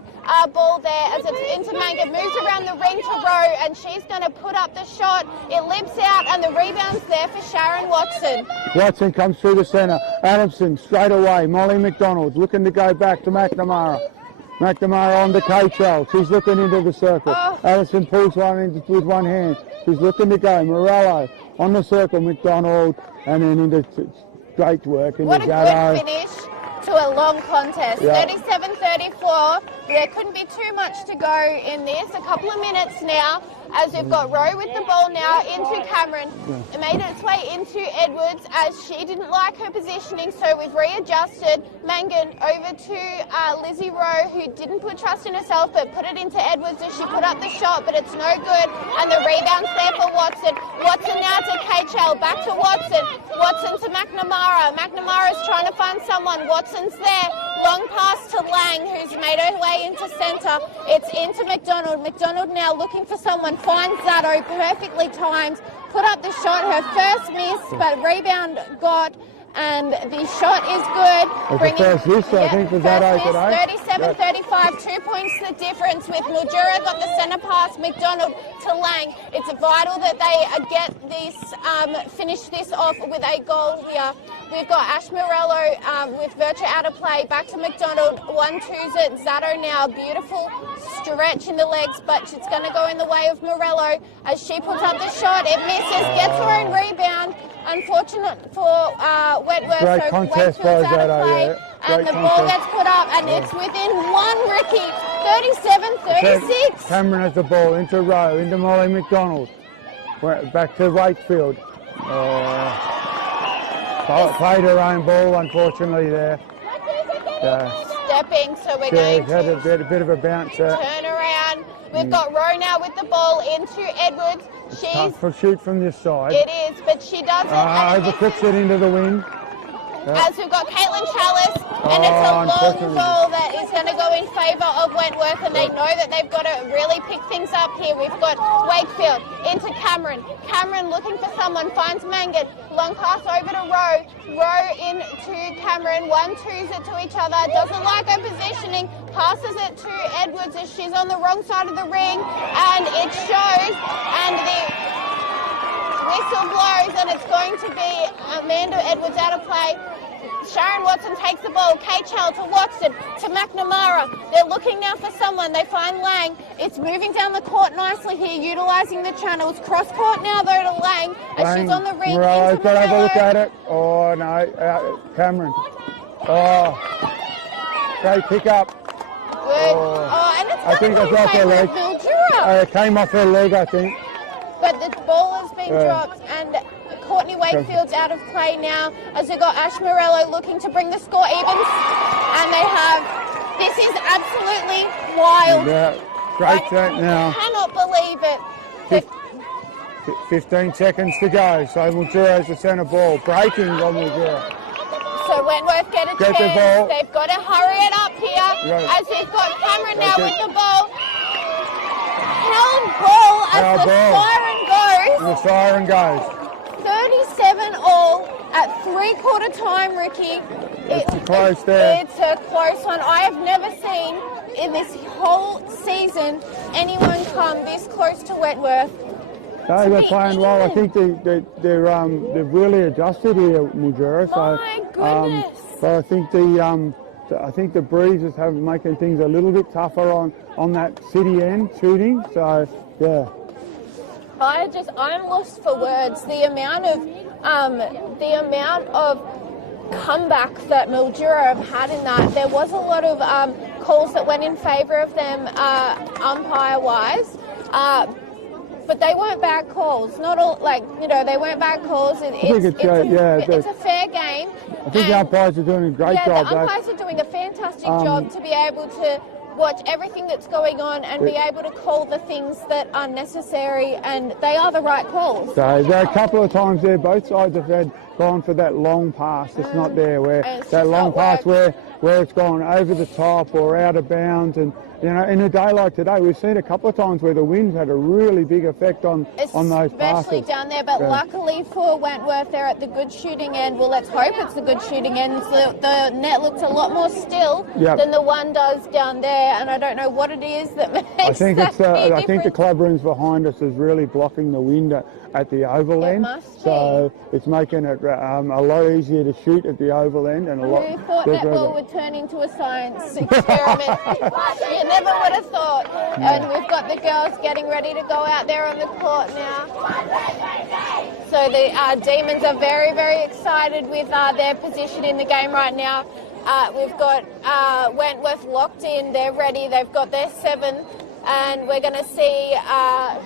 ball there as it's into Mangan. Moves around the ring to Rowe, and she's going to put up the shot. It lips out, and the rebound's there for Sharon Watson. Watson comes through the centre. Adamson straight away. Molly McDonald looking to go back to McNamara. McNamara on to K-Chal. She's looking into the circle. Addison pulls one in with one hand. She's looking to go. Morello on the circle. McDonald, and then into great work. What a good finish to a long contest. 37-34. There couldn't be too much to go in this. A couple of minutes now, as we've got Rowe with the ball now into Cameron. It made its way into Edwards as she didn't like her positioning, so we've readjusted. Mangan over to Lizzie Rowe, who didn't put trust in herself but put it into Edwards as she put up the shot, but it's no good, and the rebound's there for Watson. Watson now to K-Chal, back to Watson. Watson to McNamara. McNamara's trying to find someone. Watson's there. Long pass to Lang, who's made her way into centre. It's into McDonald. McDonald now looking for someone. Finds Zato, perfectly timed. Put up the shot, her first miss, but rebound got, and the shot is good. It's the first miss, I think, for Zato today. 37-35, 2 points the difference with Mildura got the centre pass, McDonald to Lang. It's vital that they get this, finish this off with a goal here. We've got Ash Morello with Virtue out of play, back to McDonald, 1-2's it, Zato now, beautiful stretch in the legs, but it's going to go in the way of Morello as she puts up the shot. It misses, gets her own rebound. Unfortunate for Wentworth. Great contest by Zato, and the ball gets put up, and it's within one, Ricky. 37-36. Cameron has the ball into Rowe, into Molly McDonald. Back to Wakefield. Played her own ball, unfortunately, there. Stepping, so we're going to had a bit of a bounce there. Turn around. We've got Rowe now with the ball into Edwards. She's tough for shoot from this side. It is, but she doesn't. Overcooks it into the wind. As we've got Caitlin Chalice, and it's a long ball that is going to go in favour of Wentworth, and they know that they've got to really pick things up here. We've got Wakefield into Cameron. Cameron looking for someone, finds Mangan. Long pass over to Rowe. Rowe into Cameron. 1-2s it to each other. Doesn't like her positioning. Passes it to Edwards as she's on the wrong side of the ring, and it shows. And the whistle blows, and it's going to be Amanda Edwards out of play. Sharon Watson takes the ball. K-Chell to Watson to McNamara. They're looking now for someone. They find Lang. It's moving down the court nicely here, utilising the channels. Cross court now though to Lang as she's on the ring. Right, got to have a look at it. Oh no, Cameron. Oh, great pick up. Good. Oh, and it's I think it's off her leg. Mildura. It came off her leg, I think. But the ball has been dropped, and Courtney Wakefield's out of play now as we've got Ash Morello looking to bring the score even. And they have, this is absolutely wild. Yeah, great set now. I cannot believe it. 15 seconds to go, so Mildura has the centre ball. Breaking on Mildura. So Wentworth get a chance. The ball. They've got to hurry it up here as we've got Cameron now with the ball. Held ball as siren goes. The siren goes. 37 all at three-quarter time, Ricky. It's close there. It's a close one. I have never seen in this whole season anyone come this close to Wentworth. No, they're playing well. I think they've really adjusted here, Mildura. So, my goodness. But I think the breezes have making things a little bit tougher on that city end shooting. So yeah. I'm lost for words. The amount of comeback that Mildura have had in that. There was a lot of calls that went in favour of them umpire-wise. But they weren't bad calls. Not all, they weren't bad calls. It's a fair game. I think the umpires are doing a great job. The umpires are doing a fantastic job to be able to watch everything that's going on and be able to call the things that are necessary, and they are the right calls. So there are a couple of times there, both sides have gone for that long pass. It's not there, where that long pass where it's gone over the top or out of bounds. And you know, in a day like today, we've seen a couple of times where the wind's had a really big effect on those passes. Especially down there, but luckily for Wentworth, they're at the good shooting end. Well, let's hope it's the good shooting end. So the net looks a lot more still than the one does down there, and I don't know what it is that makes I think the club rooms behind us is really blocking the wind at the oval end. So it's making it a lot easier to shoot at the oval end. And Who thought netball would turn into a science experiment? You never would have thought. And we've got the girls getting ready to go out there on the court now. So the Demons are very, very excited with their position in the game right now. We've got Wentworth locked in. They're ready. They've got their 7. And we're going to see,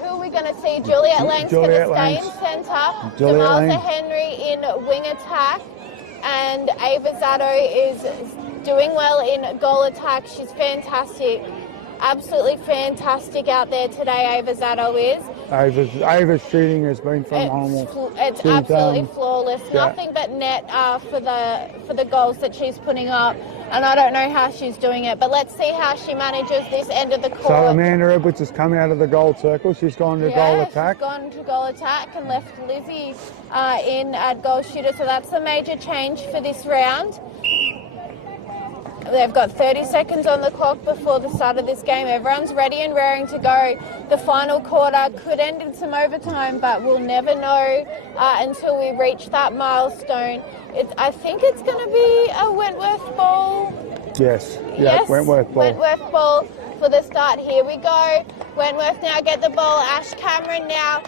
who are we going to see? Juliet Lang's going to stay in centre. Jamalza Henry in wing attack. And Ava Zato is doing well in goal attack. She's fantastic. Absolutely fantastic out there today, Ava Zato is. Ava's shooting has been phenomenal. It's absolutely flawless. Nothing but net for the goals that she's putting up. And I don't know how she's doing it, but let's see how she manages this end of the court. So Amanda Edwards has come out of the goal circle. She's gone to goal attack. She's gone to goal attack and left Lizzie in at goal shooter. So that's the major change for this round. They've got 30 seconds on the clock before the start of this game. Everyone's ready and raring to go. The final quarter could end in some overtime, but we'll never know until we reach that milestone. I think it's going to be a Wentworth ball. Yes, Wentworth ball. Wentworth ball for the start. Here we go. Wentworth now get the ball. Ash Cameron now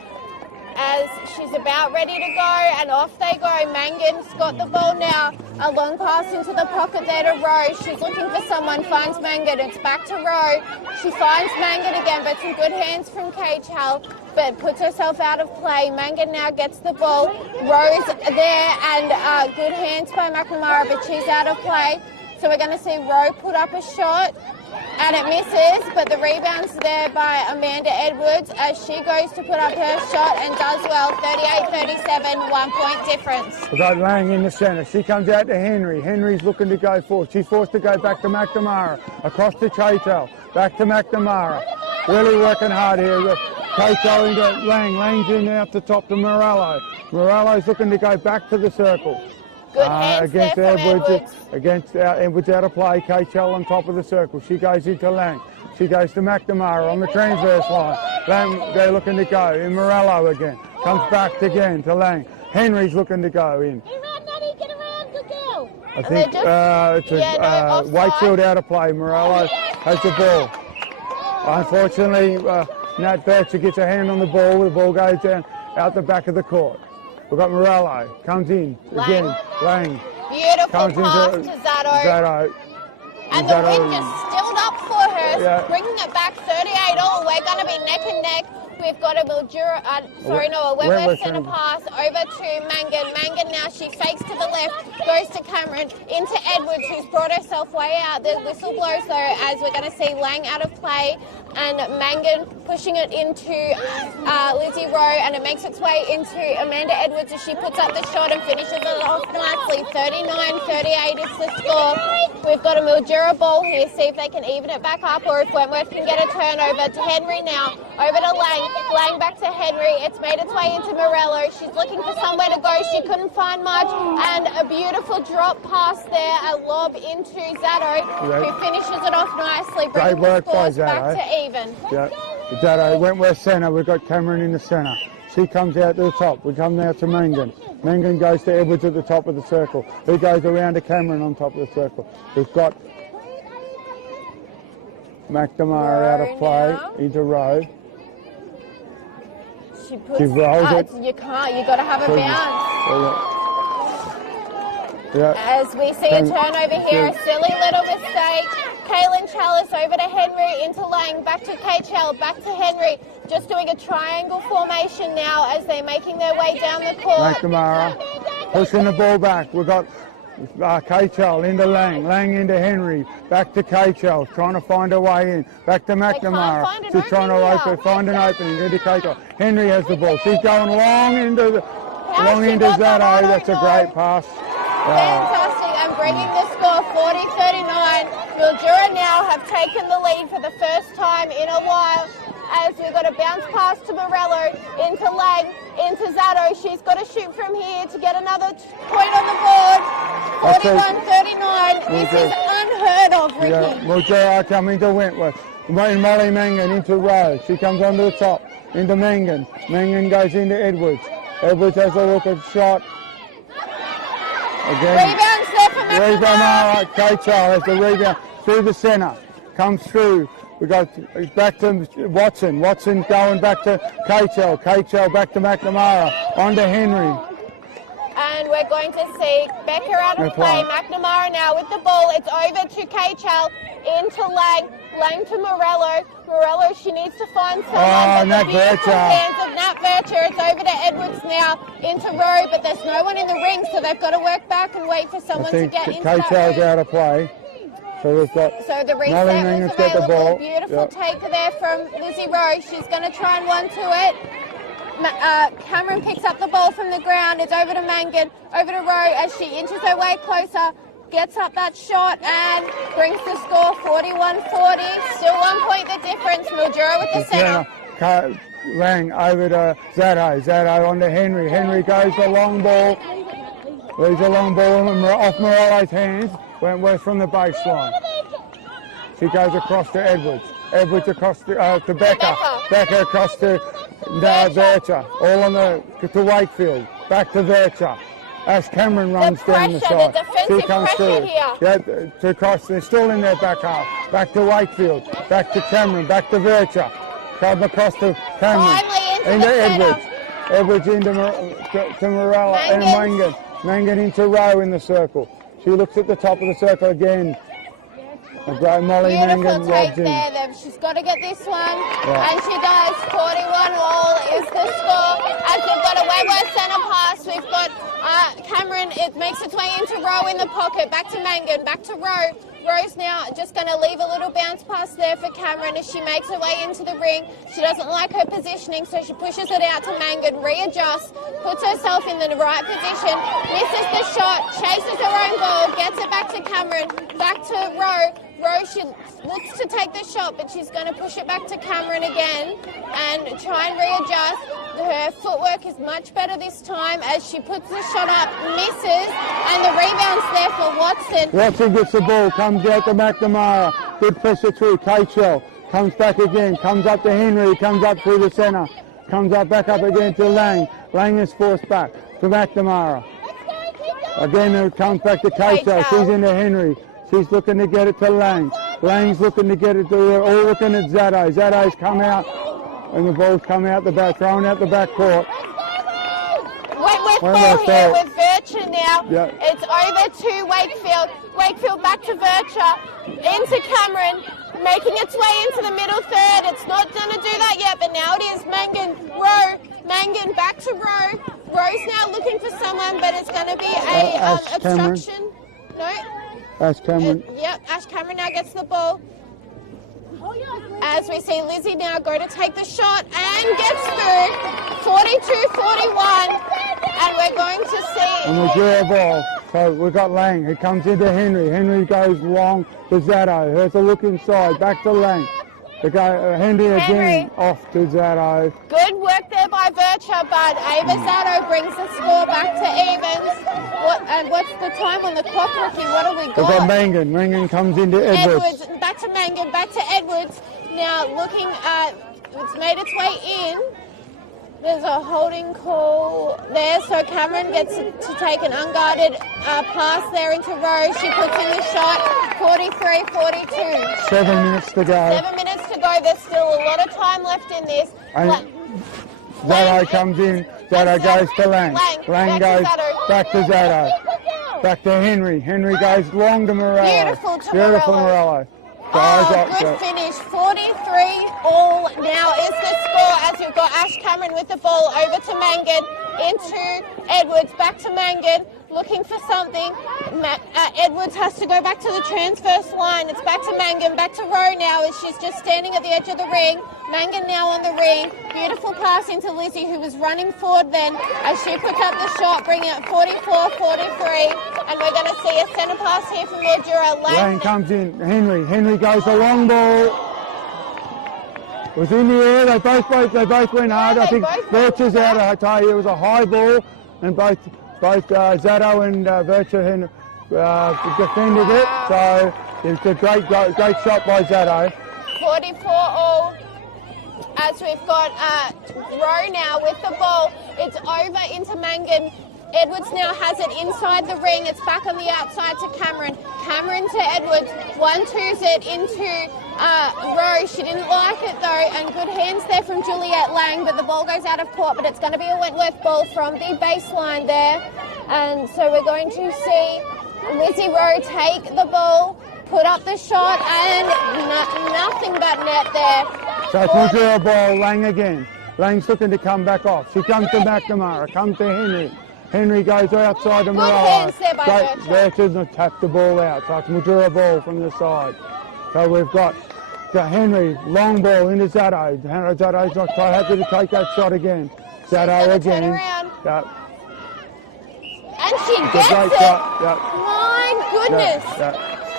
as she's about ready to go, and off they go. Mangan's got the ball now. A long pass into the pocket there to Rowe. She's looking for someone, finds Mangan. It's back to Rowe. She finds Mangan again, but some good hands from K-Chal, but puts herself out of play. Mangan now gets the ball. Rowe's there, and good hands by McNamara, but she's out of play. So we're going to see Rowe put up a shot. And it misses, but the rebound's there by Amanda Edwards as she goes to put up her shot and does well. 38-37, 1 point difference. We've got Lang in the centre. She comes out to Henry. Henry's looking to go forward. She's forced to go back to McNamara. Across to Chaytel. Back to McNamara. Really working hard here. Chaytel into Lang. Lang's in out the top to Morello. Morello's looking to go back to the circle. Good hands against there from Edwards. Against Edwards out of play. Chaytel on top of the circle. She goes into Lang. She goes to McNamara on the transverse line. Lang, they're looking to go. In Morello again. Comes back again to Lang. Henry's looking to go in. I think it's Wakefield out of play. Morello has the ball. Unfortunately, Nat Bircher gets a hand on the ball. The ball goes down out the back of the court. We've got Morello. Comes in again. Lang. Beautiful Comes pass into to Zato. Zato. And the wind just stilled up for her, Yeah. bringing it back 38 all. We're going to be neck and neck. We've got a Mildura, a Wentworth centre pass over to Mangan. Mangan now, she fakes to the left, goes to Cameron, into Edwards, who's brought herself way out. The whistle blows though, as we're going to see Lang out of play, and Mangan pushing it into Lizzie Rowe, and it makes its way into Amanda Edwards as she puts up the shot and finishes it off nicely. 39-38 is the score. We've got a Mildura ball here, see if they can even it back up, or if Wentworth can get a turnover to Henry now, over to Lang. Lang back to Henry. It's made its way into Morello. She's looking for somewhere to go. She couldn't find much. And a beautiful drop pass there, a lob into Zato, who finishes it off nicely, bringing the scores back to even. Yeah, Zato, Wentworth centre. We've got Cameron in the centre. She comes out to the top. We come now to Mangan. Mangan goes to Edwards at the top of the circle. He goes around to Cameron on top of the circle. We've got McNamara out of play into Rowe. She puts She rolls it. You can't, you've got to have a bounce. Yeah. As we see a turnover here, a silly little mistake. Kaylin Chalice over to Henry, into Lang, back to KHL, back to Henry. Just doing a triangle formation now as they're making their way down the court. McNamara pushing the ball back. We've got KHL into Lang, Lang into Henry, back to KHL, trying to find a way in, back to McNamara, she's trying to find an opening into KHL. Henry has the ball, she's going long into Zato. That's a great pass. Fantastic, and bringing the score 40-39. Mildura now have taken the lead for the first time in a while, as we've got a bounce pass to Morello, into Lang, into Zato. She's got to shoot from here to get another point on the board. 41-39. This is unheard of, Ricky. Yeah, Mildura coming to Wentworth. Molly Mangan into Rowe. She comes onto the top, into Mangan. Mangan goes into Edwards. Edwards has a look at shot. Again. Rebounds there for McNamara. Rebound, KHL has the rebound through the centre. Comes through. We go back to Watson. Watson going back to KHL. KHL back to McNamara. On to Henry. And we're going to see Becker out of play. McNamara now with the ball. It's over to KHL, into Lang. Lang to Morello. Morello, she needs to find someone. Nat Bircher. Hands of Nat Bircher. It's over to Edwards now, into Rowe, but there's no one in the ring, so they've got to work back and wait for someone to get into that KHL's ring. out of play. So we've got the reset was available. Beautiful take there from Lizzie Rowe. She's going to try and one to it. Cameron picks up the ball from the ground. It's over to Mangan, over to Rowe as she inches her way closer. Gets up that shot and brings the score 41-40. Still 1 point the difference. Mildura with the centre. Lang over to Zato. Zato on to Henry. Henry goes the long ball. Leaves a long ball off Morello's hands. Wentworth from the baseline. She goes across to Edwards. Edwards across to Becker. Becker across to Vircher. All on to Wakefield. Back to Vircher. As Cameron runs down the side. She comes through. Yeah, to cross. They're still in their back half. Back to Wakefield. Back to Cameron. Back to Vircher. Come across to Cameron. Into Edwards. Edwards into Morello and Mangan. Mangan into Rowe in the circle. She looks at the top of the circle again. A great Molly Mangan lobs in. She's got to get this one, and she does. 41 all is the score. As we've got a Wentworth centre pass, we've got Cameron. It makes its way into Rowe in the pocket. Back to Mangan. Back to Rowe. Rose now just going to leave a little bounce pass there for Cameron as she makes her way into the ring. She doesn't like her positioning, so she pushes it out to Mangan, readjusts, puts herself in the right position, misses the shot, chases her own ball, gets it back to Cameron, back to Rowe. Rose, she looks to take the shot, but she's going to push it back to Cameron again and try and readjust. Her footwork is much better this time as she puts the shot up, misses, and the rebound's there for Watson. Watson gets the ball, comes out to McNamara, good pressure through, Cateshell, comes back again, comes up to Henry, comes up through the centre, comes up back up again to Lang. Lang is forced back to McNamara. Again, it comes back to Cateshell, she's into Henry. She's looking to get it to Lang. Lang's looking to get it to, all looking at Zaddo. Zaddo's come out, and the ball's come out the back, thrown out the back court. Wentworth ball here with Virtue now. Yep. It's over to Wakefield. Wakefield back to Virtue, into Cameron, making its way into the middle third. It's not going to do that yet, but now it is Mangan, Rowe. Mangan back to Rowe. Rowe's now looking for someone, but it's going to be a obstruction. No. Ash Cameron. Yep, Ash Cameron now gets the ball. As we see Lizzie now go to take the shot and gets through. 42-41. And we're going to see... And we draw a ball. So we've got Lang. He comes into Henry. Henry goes long to Zaddo. Here's a look inside. Back to Lang. Henry again off to Zaddo. Good work there by Virtue, but Ava Zaddo brings the score back to evens. What's the time on the clock, Ricky? What have we got? We've got Mangan. Mangan comes into Edwards. Back to Mangan, back to Edwards. Now looking at, it's made its way in. There's a holding call there, so Cameron gets to take an unguarded pass there into Rose. She puts in the shot, 43-42. 7 minutes to go. 7 minutes to go. There's still a lot of time left in this. Zaddo comes in. Zaddo goes to Lang. Lang goes back to Zaddo. Back to Henry. Henry goes long to Morello. Beautiful to Morello. Good finish. 43-all now is the score as we've got Ash Cameron with the ball over to Mangan, into Edwards, back to Mangan, looking for something. Edwards has to go back to the transverse line. It's back to Mangan, back to Rowe now as she's just standing at the edge of the ring. Mangan now on the ring. Beautiful pass into Lizzie, who was running forward then as she puts up the shot, bringing it 44-43. And we're going to see a centre pass here from Mildura. Lang comes in. Henry goes the long ball. Was in the air. They both went hard. I think Virtue's out. I tell you, it was a high ball, and both Zaddo and Virtue defended it. So it's a great shot by Zaddo. 44-all. As we've got Rowe now with the ball. It's over into Mangan. Edwards now has it inside the ring. It's back on the outside to Cameron. Cameron to Edwards. 1-2's it into Rowe. She didn't like it though, and good hands there from Juliet Lang, but the ball goes out of court, but it's going to be a Wentworth ball from the baseline there. And so we're going to see Lizzie Rowe take the ball, put up the shot, and nothing but net there. So it's Mildura ball, Lang again. Lang's looking to come back off. She comes to McNamara, comes to Henry. Henry goes outside to Morello. Virtue's tapped the ball out. So it's Mildura ball from the side. So we've got Henry, long ball into Zaddo. Zaddo's not quite happy to take that shot again. Zaddo again. And she gets it. Shot. My goodness.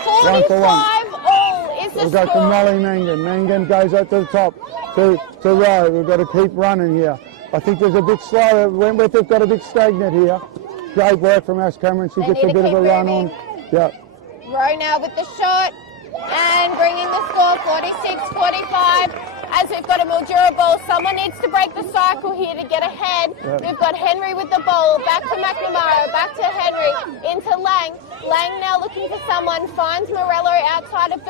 45-all is the score. We've got from Molly Mangan. Mangan goes up to the top to Rowe. We've got to keep running here. I think there's a bit slow. Wentworth have got a bit stagnant here. Great work from Ash Cameron. She gets a bit of a run on. Rowe now with the shot and bringing the score 46-45. As we've got a Mildura ball, someone needs to break the cycle here to get ahead. We've got Henry with the ball, back to McNamara, back to Henry, into Lang. Lang now looking for someone, finds Morello outside of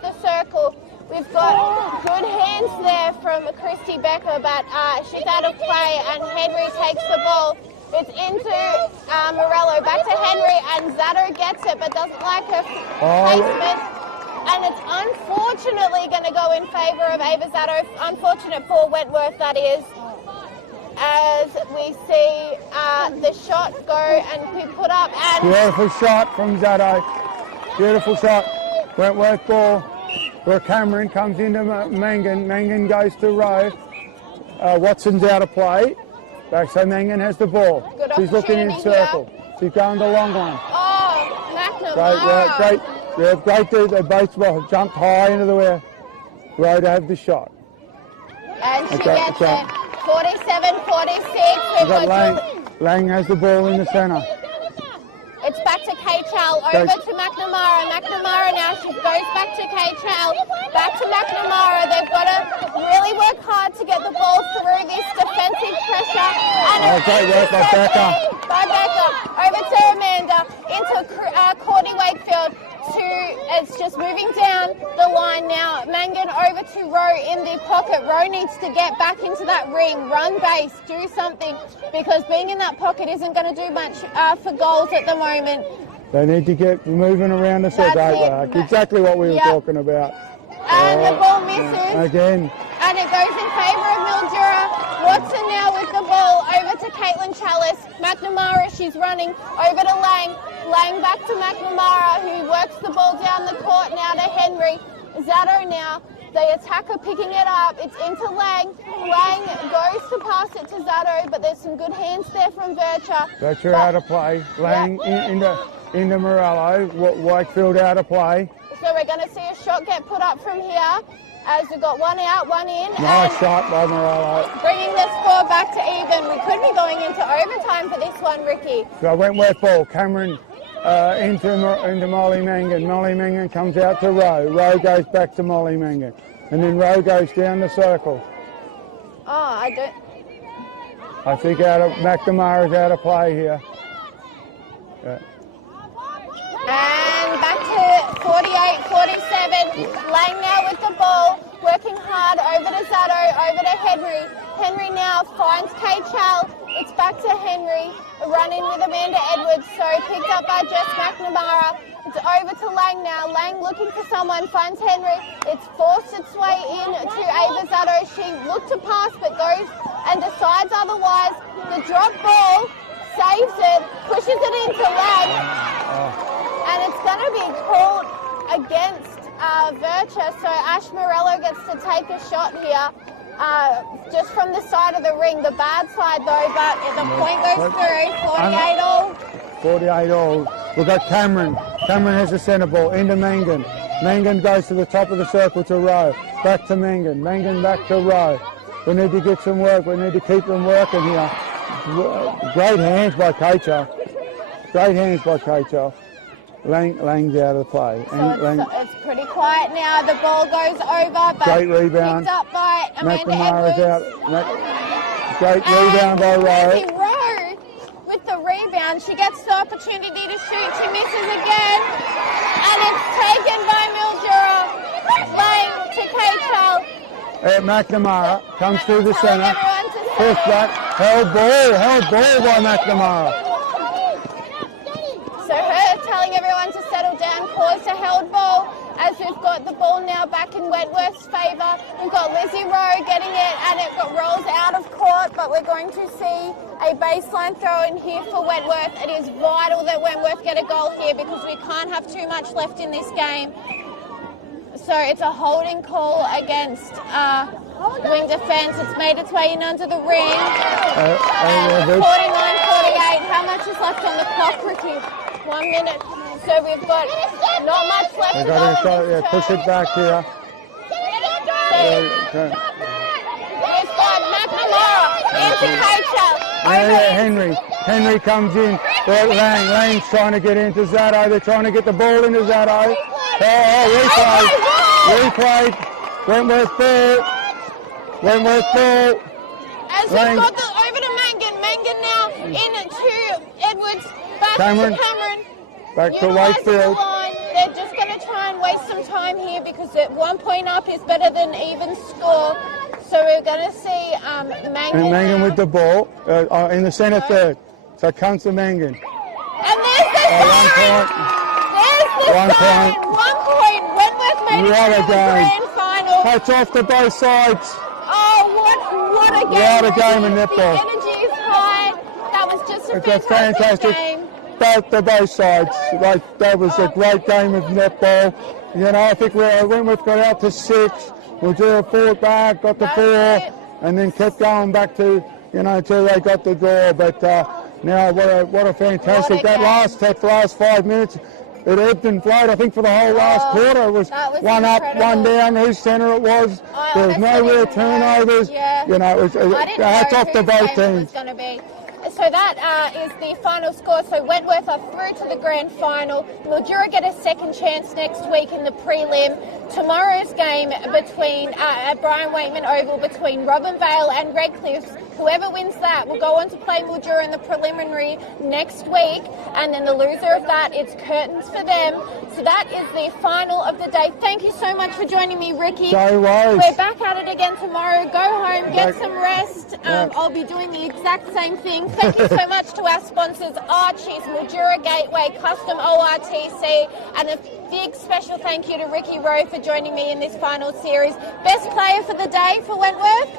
the circle. We've got good hands there from Christy Becker, but she's out of play, and Henry takes the ball. It's into Morello, back to Henry, and Zaddo gets it, but doesn't like her placement. And it's unfortunately going to go in favour of Ava Zaddo. Unfortunate for Wentworth, that is. As we see the shot go and be put up. And beautiful shot from Zaddo. Beautiful shot. Wentworth ball, where Cameron comes into Mangan. Mangan goes to Rowe. Watson's out of play. Back, so Mangan has the ball. Good She's looking in opportunity circle. She's going the long one. Oh, McNamara. Great. Yeah, great. They both jumped high into the air. Rowe to have the shot. And she gets it. 47-46. Lang has the ball in the centre. It's back to K-Chal, over to McNamara. McNamara now, she goes back to K-Chal, back to McNamara. They've got to really work hard to get the ball through this defensive pressure. And great work by Becca. Over to Amanda, into Courtney Wakefield. It's just moving down the line now. Mangan over to Rowe in the pocket. Rowe needs to get back into that ring, run base, do something, because being in that pocket isn't going to do much for goals at the moment. They need to get moving around the set. Exactly what we were talking about. And the ball misses. Again. And it goes in favour of Mildura. Watson now with the ball over to Caitlin Chalice. McNamara, she's running over to Lang. Lang back to McNamara, who works the ball down the court now to Henry. Zato now. The attacker picking it up. It's into Lang. Lang goes to pass it to Zato, but there's some good hands there from Vircher. Vircher out of play. Lang into Morello. Wakefield out of play. So we're going to see a shot get put up from here. As we've got one out, one in. Nice shot by Morello. Bringing the score back to even. We could be going into overtime for this one, Ricky. So Wentworth ball. Cameron into Molly Mangan. Molly Mangan comes out to Rowe. Rowe goes back to Molly Mangan. And then Rowe goes down the circle. I think McNamara's out of play here. Yeah. And back to 48-47. Lang now with the ball, working hard over to Zato, over to Henry. Henry now finds K-Chal. It's back to Henry. A run in with Amanda Edwards, so picked up by Jess McNamara. It's over to Lang now. Lang looking for someone, finds Henry. It's forced its way in to Ava Zato. She looked to pass but goes and decides otherwise. The drop ball saves it, pushes it into Lang. And it's going to be called against Vircher, so Ash Morello gets to take a shot here, just from the side of the ring. The bad side though, but the point goes through. 48 all. 48 all. We've got Cameron. Cameron has the centre ball into Mangan. Mangan goes to the top of the circle to Rowe. Back to Mangan. Mangan back to Rowe. We need to get some work. We need to keep them working here. Great hands by K-Chal. Great hands by K-Chal. Lang's out of the play. It's pretty quiet now. The ball goes over, but great rebound. Picked up by Amanda McNamara's Edwards. out. Great rebound by Rowe. Rowe with the rebound. She gets the opportunity to shoot. She misses again. And it's taken by Mildura. Lang to K-Chal. McNamara comes through the centre. Push back. Held ball by McNamara. So her telling everyone to settle down caused a held ball, as we've got the ball now back in Wentworth's favour. We've got Lizzie Rowe getting it, and it rolls out of court, but we're going to see a baseline throw in here for Wentworth. It is vital that Wentworth get a goal here because we can't have too much left in this game. So it's a holding call against wing defence. It's made its way in under the ring. And 49-48. How much is left on the clock, Ricky? 1 minute. So we've got not much left to go. Push it back here. We've got McNamara into K-Chal. Henry comes in. Lang's trying to get into Zato. They're trying to get the ball into Zato. Replay. Wentworth ball. As we've got over to Mangan. Mangan now in to Edwards. Back to Cameron. Back to Wakefield. They're just going to try and waste some time here because 1 point up is better than even score. So we're going to see Mangan. Mangan with the ball in the centre third. So comes to Mangan. And there's the siren. There's the siren. 1 point. Wentworth made it to the grand final. Hats off to both sides. Oh, what a game. What a game of netball. The energy is high. That was just a fantastic game. Both sides. That was a great game of netball. You know, I think Wentworth got out to 6. Mildura fought back, got the 4, and then kept going back to, you know, until they got the draw. But now, what a fantastic, that last 5 minutes, it ebbed and flowed. I think for the whole last quarter, it was one up, one down, whose centre it was. There was no real turnovers. You know, hats off to both teams. So that is the final score. So Wentworth are through to the grand final. Mildura get a second chance next week in the prelim. Tomorrow's game between at Brian Waitman Oval between Robinvale and Redcliffe. Whoever wins that will go on to play Mildura in the preliminary next week, and then the loser of that, it's curtains for them. So that is the final of the day. Thank you so much for joining me, Ricky. No worries. We're back at it again tomorrow. Go home, get some rest. I'll be doing the exact same thing. Thank you so much to our sponsors, Archie's, Mildura Gateway, Custom ORTC, and a big special thank you to Ricky Rowe for joining me in this final series. Best player for the day for Wentworth?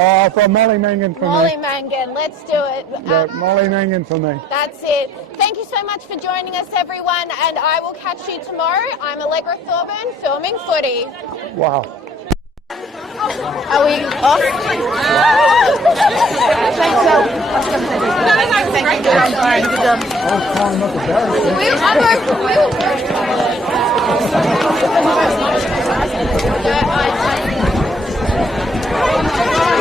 Oh, from Molly Mangan for me. Molly Mangan, let's do it. Yeah, Molly Mangan for me. That's it. Thank you so much for joining us, everyone, and I will catch you tomorrow. I'm Allegra Thorburn, filming footy. Wow. Are we off? Thanks, Thank you. I was trying not to embarrass you.